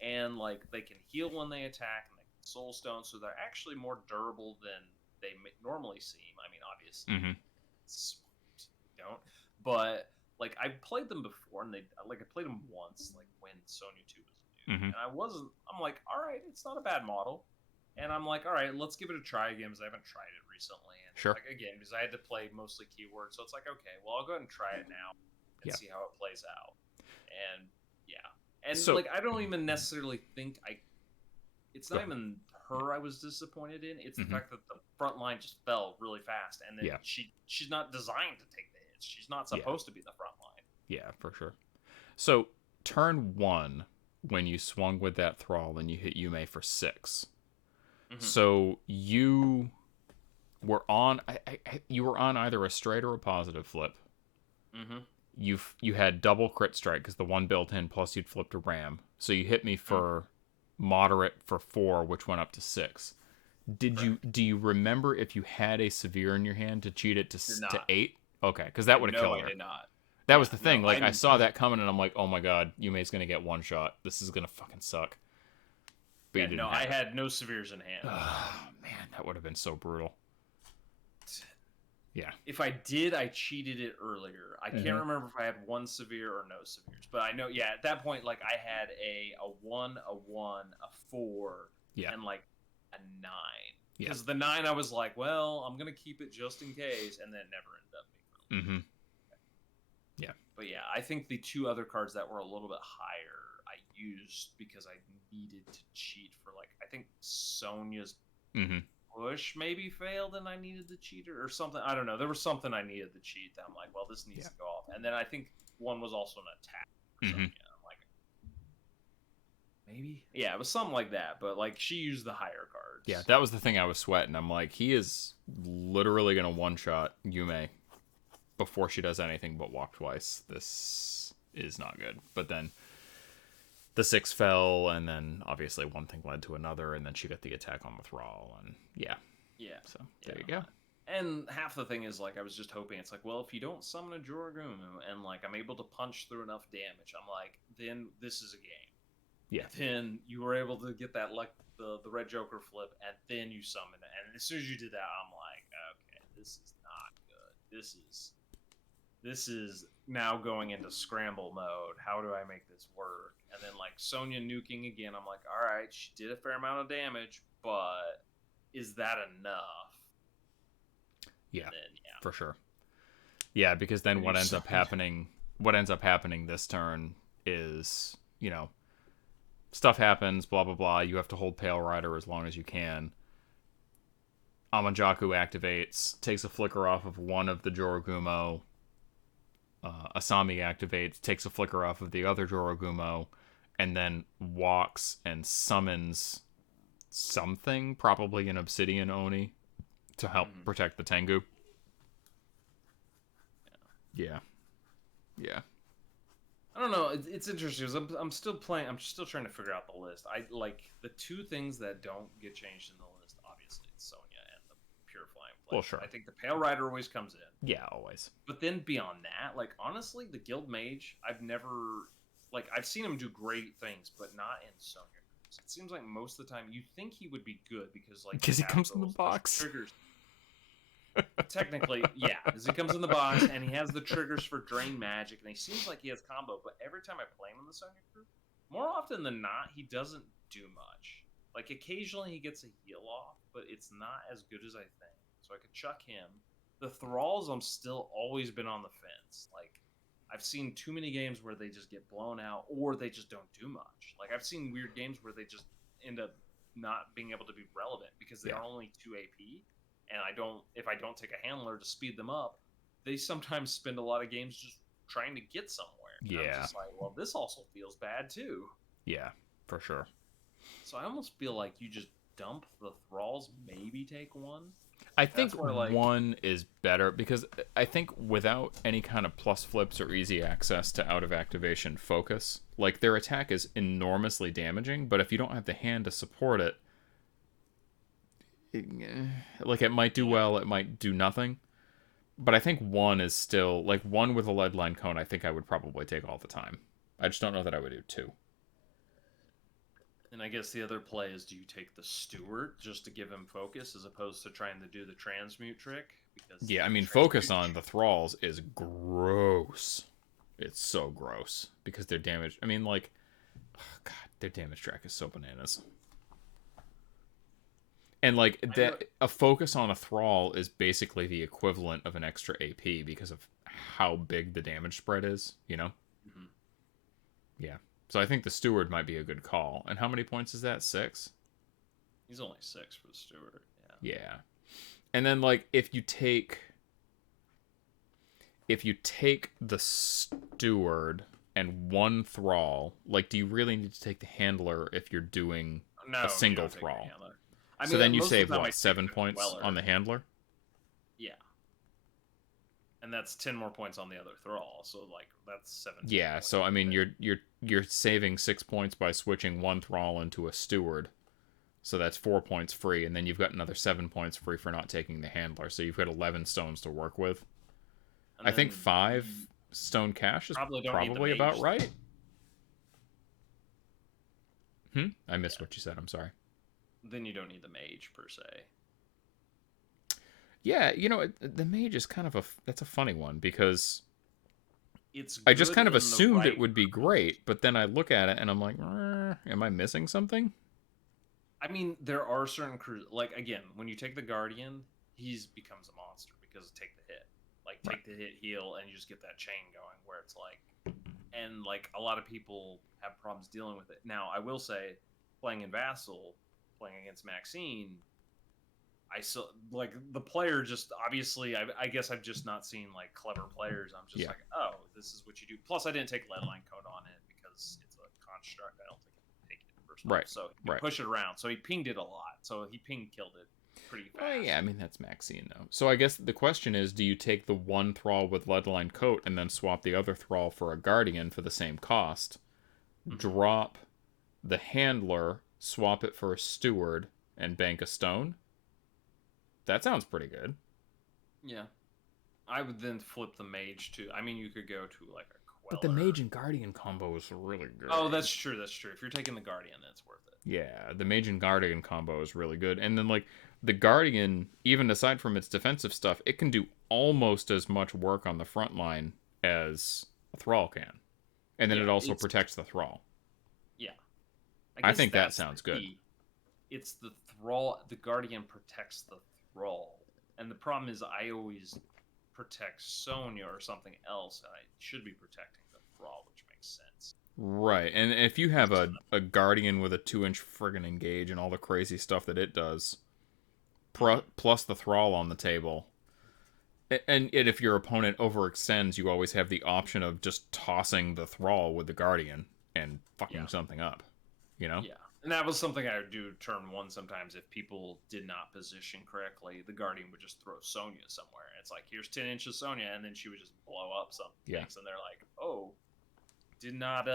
And, like, they can heal when they attack, and they can soul stone, so they're actually more durable than they normally seem. I mean, obviously, don't. But, like, I've played them before, and I played them once, like, when Sonnia 2 was new. Mm-hmm. And I'm like, all right, it's not a bad model. And I'm like, all right, let's give it a try again, because I haven't tried it recently. And Sure. like, again, because I had to play mostly keyword, so it's like, okay, well, I'll go ahead and try it now and see how it plays out. And yeah, and So, like, I don't even necessarily think it's not even her I was disappointed in. It's the fact that the front line just fell really fast, and then she's not designed to take the hits. She's not supposed to be the front line. Yeah, for sure. So turn 1, when you swung with that thrall and you hit Yume for 6. So you were on you were on either a straight or a positive flip. You had double crit strike because the one built in, plus you'd flipped a ram. So you hit me for moderate for 4, which went up to 6. Do you remember if you had a severe in your hand to cheat it to 8? Okay, because that would have killed her. I did not. That was the thing. No, I saw that coming, and I'm like, oh my god, Yume's gonna get one shot. This is gonna fucking suck. But I had no severes in hand. Oh, man, that would have been so brutal. Yeah. If I did, I cheated it earlier. I can't remember if I had 1 severe or no severes. But I know, at that point, like, I had a 1, a 1, a 4, and, like, a 9. Because the 9, I was like, well, I'm going to keep it just in case, and then it never ended up being really. Yeah. But, yeah, I think the 2 other cards that were a little bit higher I used because I needed to cheat for, like, I think Sonnia's push maybe failed and I needed to cheat or something. I don't know. There was something I needed to cheat that I'm like, well, this needs to go off. And then I think one was also an attack for Sonnia. I'm like, maybe? Yeah, it was something like that. But, like, she used the higher cards. Yeah, that was the thing I was sweating. I'm like, he is literally going to one-shot Yume before she does anything but walk twice. This is not good. But then the 6 fell, and then obviously one thing led to another, and then she got the attack on the thrall, and so there you go. And half the thing is, like, I was just hoping, it's like, well, if you don't summon a Jorogumu and, like, I'm able to punch through enough damage, I'm like, then this is a game. Yeah. Then you were able to get that, like, the red Joker flip, and then you summon it, and as soon as you did that, I'm like, okay, this is not good. This is now going into scramble mode. How do I make this work? And then, like, Sonnia nuking again, I'm like, all right, she did a fair amount of damage, but is that enough? Yeah, then, for sure. Yeah, because then what ends up happening this turn is, stuff happens, blah, blah, blah. You have to hold Pale Rider as long as you can. Amanjaku activates, takes a flicker off of one of the Jorogumo. Asami activates, takes a flicker off of the other Jorogumo, and then walks and summons something, probably an Obsidian Oni, to help protect the Tengu. Yeah. I don't know. It's interesting because I'm still playing. I'm still trying to figure out the list. I like the 2 things that don't get changed in the list. Obviously, it's Sonnia and the Pure Flying Blade. Well, sure. I think the Pale Rider always comes in. Yeah, always. But then beyond that, like, honestly, the Guild Mage, I've seen him do great things, but not in Sonnia. It seems like most of the time you think he would be good because he comes in the box. Triggers. Technically, yeah, because he comes in the box and he has the triggers for Drain Magic, and he seems like he has combo. But every time I play him in the Sonnia group, more often than not, he doesn't do much. Like, occasionally he gets a heal off, but it's not as good as I think. So I could chuck him. The Thralls, I'm still always been on the fence. Like, I've seen too many games where they just get blown out, or they just don't do much. Like, I've seen weird games where they just end up not being able to be relevant because they are only 2 AP. And if I don't take a handler to speed them up, they sometimes spend a lot of games just trying to get somewhere. And Yeah. I'm just like, well, this also feels bad too. Yeah, for sure. So I almost feel like you just dump the thralls, maybe take one. I think That's where, like- one is better because I think without any kind of plus flips or easy access to out of activation focus, like their attack is enormously damaging, but if you don't have the hand to support it, like it might do well, it might do nothing. But I think one is still, like one with a lead line cone, I think I would probably take all the time. I just don't know that I would do two. And I guess the other play is, do you take the steward just to give him focus as opposed to trying to do the transmute trick? Because Yeah, I mean, focus on the thralls is gross. It's so gross because their damage. I mean, like, oh God, their damage track is so bananas. And like that, a focus on a thrall is basically the equivalent of an extra AP because of how big the damage spread is. You know. Mm-hmm. Yeah. So I think the steward might be a good call. And how many points is that? 6? He's only 6 for the steward. Yeah. Yeah. And then like if you take the steward and one thrall, like do you really need to take the handler if you're doing a single thrall? So then you save what, 7 points on the handler? Yeah. And that's 10 more points on the other thrall, so like that's 7. Yeah, so I mean you're saving 6 points by switching one thrall into a steward. So that's 4 points free, and then you've got another 7 points free for not taking the handler. So you've got 11 stones to work with. I think 5 stone cash is probably about right. I missed what you said. I'm sorry. Then you don't need the mage per se. Yeah, you know, the mage is kind of that's a funny one because it's I just kind of assumed it would be great, but then I look at it and I'm like, am I missing something? I mean, there are certain crews, like again, when you take the guardian, he becomes a monster because take the hit, like take the hit, heal, and you just get that chain going where it's like, and like a lot of people have problems dealing with it. Now, I will say, playing in Vassal, playing against Maxine, I still like the player. Just obviously, I guess I've just not seen like clever players. I'm just like, oh, this is what you do. Plus, I didn't take lead line code on it because it's a construct. I don't think I can take it first. Right. So he push it around. So he pinged it a lot. So he killed it pretty fast. Oh yeah, I mean that's Maxine though. So I guess the question is, do you take the one thrall with lead line coat and then swap the other thrall for a guardian for the same cost? Drop the handler, swap it for a steward, and bank a stone? That sounds pretty good. Yeah. I would then flip the mage too. I mean, you could go to like a queller. But the mage and guardian combo is really good. Oh, that's true. That's true. If you're taking the guardian, that's worth it. Yeah, the mage and guardian combo is really good. And then like the guardian, even aside from its defensive stuff, it can do almost as much work on the front line as a thrall can. And then it also protects the thrall. Yeah. I think that sounds good. It's the thrall. The guardian protects the thrall. And the problem is I always protect Sonnia or something else, and I should be protecting the thrall, which makes sense. Right, and if you have a guardian with a 2-inch friggin' engage and all the crazy stuff that it does, plus the thrall on the table, and if your opponent overextends, you always have the option of just tossing the thrall with the guardian and fucking something up, you know? Yeah. And that was something I would do turn 1 sometimes. If people did not position correctly, the Guardian would just throw Sonnia somewhere. And it's like, here's 10 inches Sonnia, and then she would just blow up something. Yeah. And they're like, oh, did not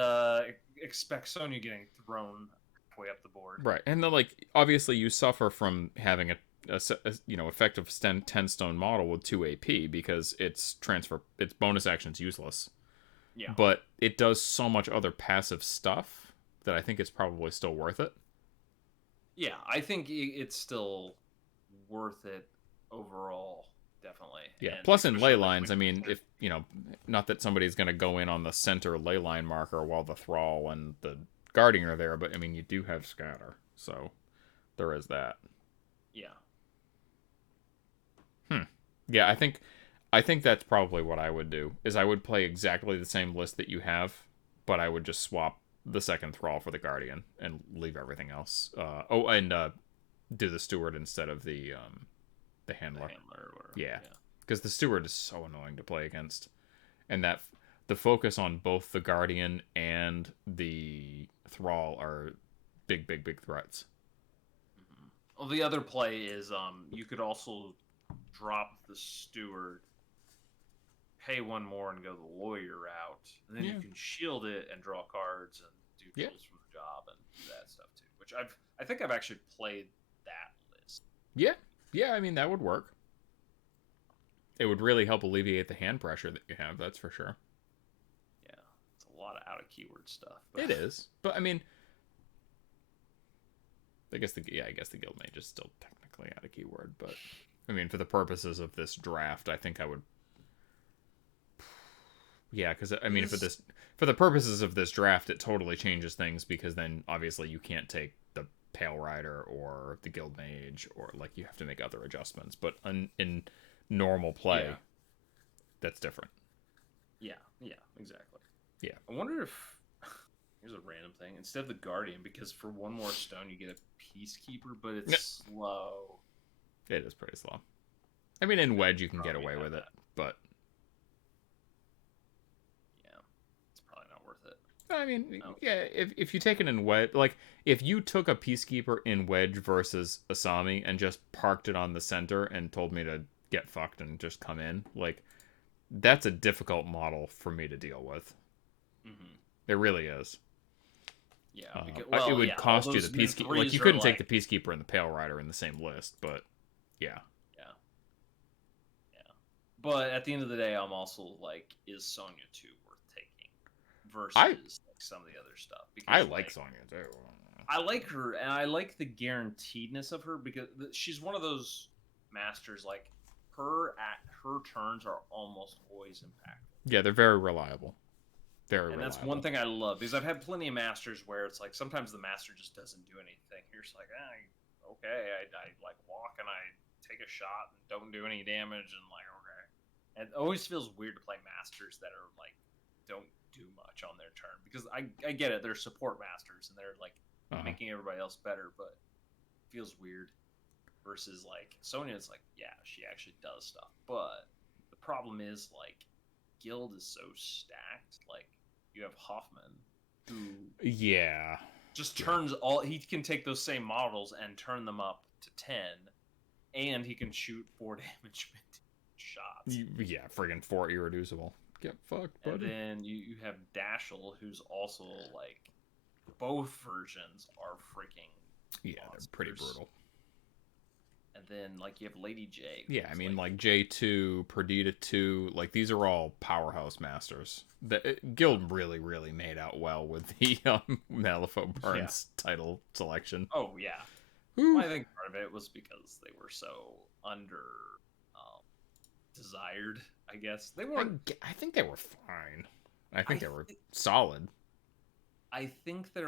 expect Sonnia getting thrown way up the board. Right. And then, like, obviously you suffer from having a effective 10 stone model with 2 AP because its bonus action's useless. Yeah. But it does so much other passive stuff that I think it's probably still worth it. Yeah, I think it's still worth it overall, definitely. Yeah, and plus in ley lines, I mean, if, not that somebody's going to go in on the center ley line marker while the thrall and the guardian are there, but, I mean, you do have scatter, so there is that. Yeah. Yeah, I think that's probably what I would do, is I would play exactly the same list that you have, but I would just swap the second thrall for the guardian and leave everything else. Do the steward instead of the handler. Or whatever. Yeah, because the steward is so annoying to play against, and that the focus on both the Guardian and the Thrall are big threats. Well, the other play is you could also drop the Steward, pay one more, and go the Lawyer route, and then you can shield it and draw cards and do tools from the job and do that stuff too. Which I think I've actually played that list. Yeah. I mean, that would work. It would really help alleviate the hand pressure that you have. That's for sure. Yeah, it's a lot of out of keyword stuff. But... It is, but I mean, I guess the Guildmage is still technically out of keyword, but I mean, for the purposes of this draft, I think I would. Yeah, because I mean, for the purposes of this draft, it totally changes things because then obviously you can't take the Pale Rider or the Guildmage, or like you have to make other adjustments. But in normal play, that's different. Yeah, exactly. Yeah. I wonder if here's a random thing. Instead of the Guardian, because for one more stone you get a Peacekeeper, but it's slow. It is pretty slow. I mean, in Wedge you can get away with it, but yeah, it's probably not worth it. I mean, yeah, if you take it in Wedge, like if you took a Peacekeeper in Wedge versus Asami and just parked it on the center and told me to get fucked and just come in, like that's a difficult model for me to deal with. It really is. Yeah, because, it would cost you the Peacekeeper. Like you couldn't take the Peacekeeper and the Pale Rider in the same list, but yeah. But at the end of the day, I'm also like, is Sonnia 2 worth taking versus like some of the other stuff? Because I like Sonnia too. I like her, and I like the guaranteedness of her because she's one of those masters. Like her turns are almost always impactful. Yeah, they're very reliable. That's one thing I love because I've had plenty of masters where it's like sometimes the master just doesn't do anything. You're just like, okay, I like walk and I take a shot and don't do any damage and like okay. And it always feels weird to play masters that are like don't do much on their turn because I get it, they're support masters and they're like making everybody else better, but it feels weird. Versus like Sonnia, it's like she actually does stuff, but the problem is like Guild is so stacked. Like you have Hoffman, who just turns all. He can take those same models and turn them up to 10, and he can shoot 4 damage shots. Yeah, friggin' 4 irreducible. Get fucked, buddy. And then you have Dashel, who's also like both versions are freaking monsters. They're pretty brutal. And then, like, you have Lady J. Yeah, I mean, like J2, Perdita 2, like, these are all powerhouse masters. The Guild really, really made out well with the Malifaux Burns title selection. Oh, yeah. Well, I think part of it was because they were so under desired, I guess. They weren't... I think they were fine. I think they were solid. I think they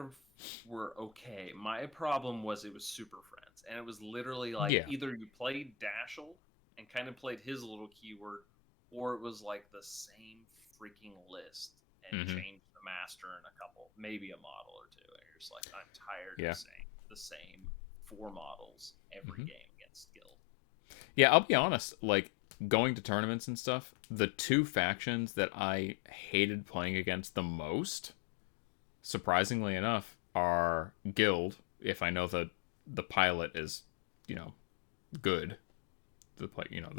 were okay. My problem was it was Super Friends, and it was literally like either you played Dashel and kind of played his little keyword, or it was like the same freaking list and changed the master and a couple, maybe a model or two. And you're just like, I'm tired of saying the same 4 models every game against Guild. Yeah, I'll be honest, like going to tournaments and stuff, the 2 factions that I hated playing against the most, surprisingly enough, are Guild, if I know that the pilot is, good, the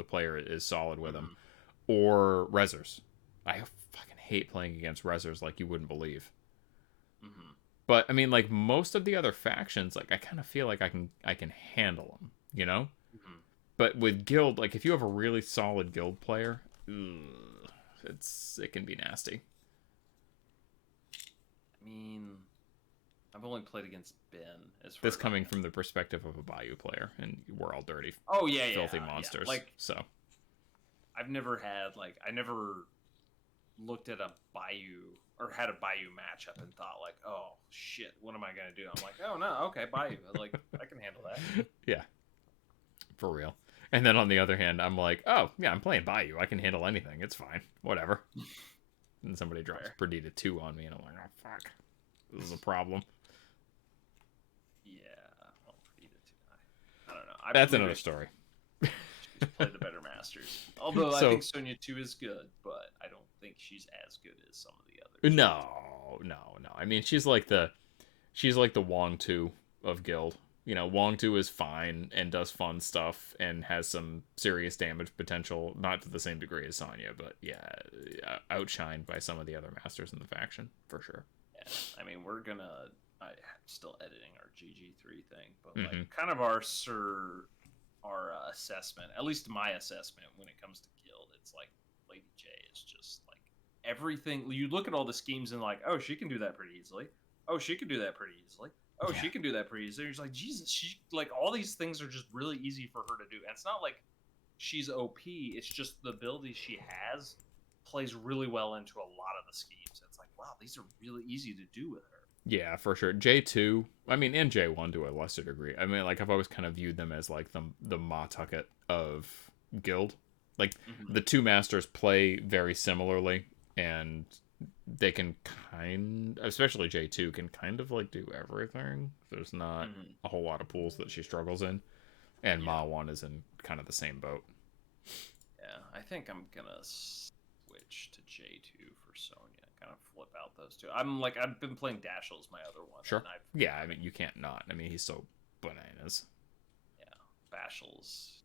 player is solid with him, or Rezzers. I fucking hate playing against Rezzers like you wouldn't believe. But I mean, like most of the other factions, like I kind of feel like I can handle them, But with Guild, like if you have a really solid Guild player, it can be nasty. I mean, I've only played against Ben. This coming from the perspective of a Bayou player, and we're all dirty, filthy monsters. Yeah. Like, so, I've never had I never looked at a Bayou or had a Bayou matchup and thought like, oh shit, what am I gonna do? I'm like, oh no, okay, Bayou, like I can handle that. Yeah, for real. And then on the other hand, I'm like, oh yeah, I'm playing Bayou. I can handle anything. It's fine, whatever. And somebody drops Perdita 2 on me, and I'm like, oh fuck, this is a problem. Yeah, well, Perdita 2. I don't know. That's another story. She's played the better masters. Although I think Sonnia 2 is good, but I don't think she's as good as some of the others. No. I mean, she's like the Wong 2 of Guild. You know, Wong 2 is fine and does fun stuff and has some serious damage potential, not to the same degree as Sonnia, but yeah, outshined by some of the other masters in the faction, for sure. Yeah, I mean, I'm still editing our GG3 thing, but like kind of our assessment, at least my assessment when it comes to Guild, it's like Lady J is just like everything. You look at all the schemes and like, oh, she can do that pretty easily. Oh, she can do that pretty easily. Oh, yeah. She can do that pretty easily. You're just like, Jesus, she like all these things are just really easy for her to do. And it's not like she's OP. It's just the ability she has plays really well into a lot of the schemes. It's like, wow, these are really easy to do with her. Yeah, for sure. J2, I mean, and J1 to a lesser degree. I mean, like, I've always kind of viewed them as like the Ma Tucket of Guild. Like, the two masters play very similarly, and they can especially J2 can kind of like do everything. There's not a whole lot of pools that she struggles in, and Ma 1 is in kind of the same boat. Yeah, I think I'm gonna switch to J2 for Sonnia, kind of flip out those two. I've been playing Dashel as my other one. Sure. Yeah, I mean, you can't not. I mean, he's so bananas. Yeah, Bashel's,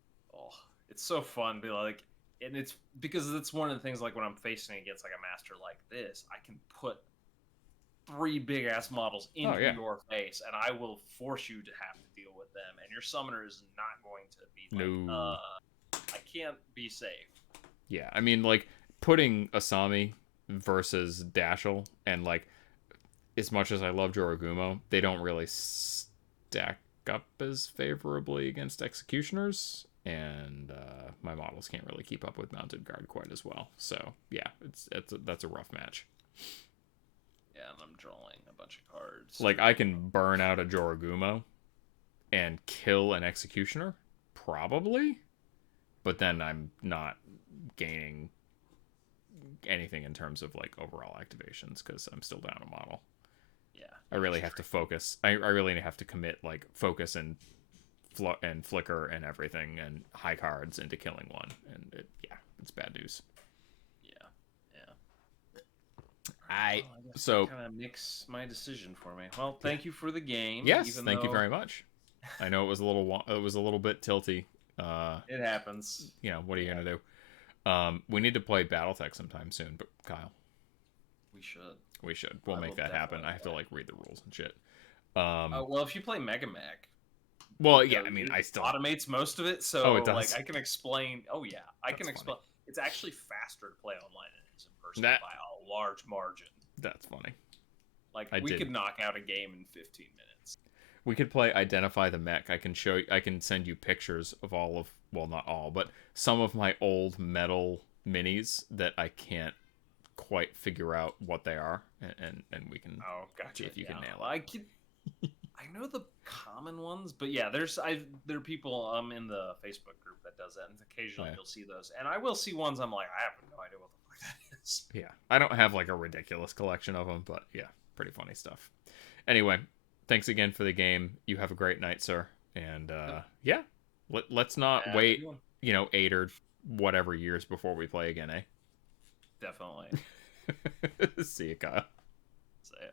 it's so fun. Be like, and it's because it's one of the things, like when I'm facing against like a master like this, I can put 3 big ass models into your face, and I will force you to have to deal with them. And your summoner is not going to be like, I can't be safe. Yeah, I mean, like putting Asami versus Dashel, and like as much as I love Joragumo, they don't really stack up as favorably against Executioners. And my models can't really keep up with Mounted Guard quite as well. So yeah, that's a rough match. Yeah, and I'm drawing a bunch of cards. Like, I can burn out a Joragumo and kill an Executioner, probably, but then I'm not gaining anything in terms of like overall activations because I'm still down a model. Yeah, I really have to focus. I really have to commit like focus and flicker and everything and high cards into killing one, and it's bad news. So kind of makes my decision for me. Well, thank you for the game. Yes, thank you very much. I know it was a little bit tilty. It happens. You know, what are you gonna do? We need to play BattleTech sometime soon, but Kyle, we should. We'll make that happen. I have to like read the rules and shit. Well, if you play Mega Mac. Well, yeah, I mean, I still automates most of it, so it does. Like I can explain. Oh yeah, I can explain. It's actually faster to play online than it is in person by a large margin. That's funny. Like we could knock out a game in 15 minutes. We could play Identify the Mech. I can send you pictures of not all, but some of my old metal minis that I can't quite figure out what they are, and we can see if you can nail it. I know the common ones, but yeah, there are people in the Facebook group that does that, and occasionally you'll see those, and I will see ones I'm like, I have no idea what the fuck that is. Yeah, I don't have like a ridiculous collection of them, but yeah, pretty funny stuff. Anyway, thanks again for the game. You have a great night, sir, and let's not wait, 8 or whatever years before we play again, eh? Definitely. See you, Kyle. See ya.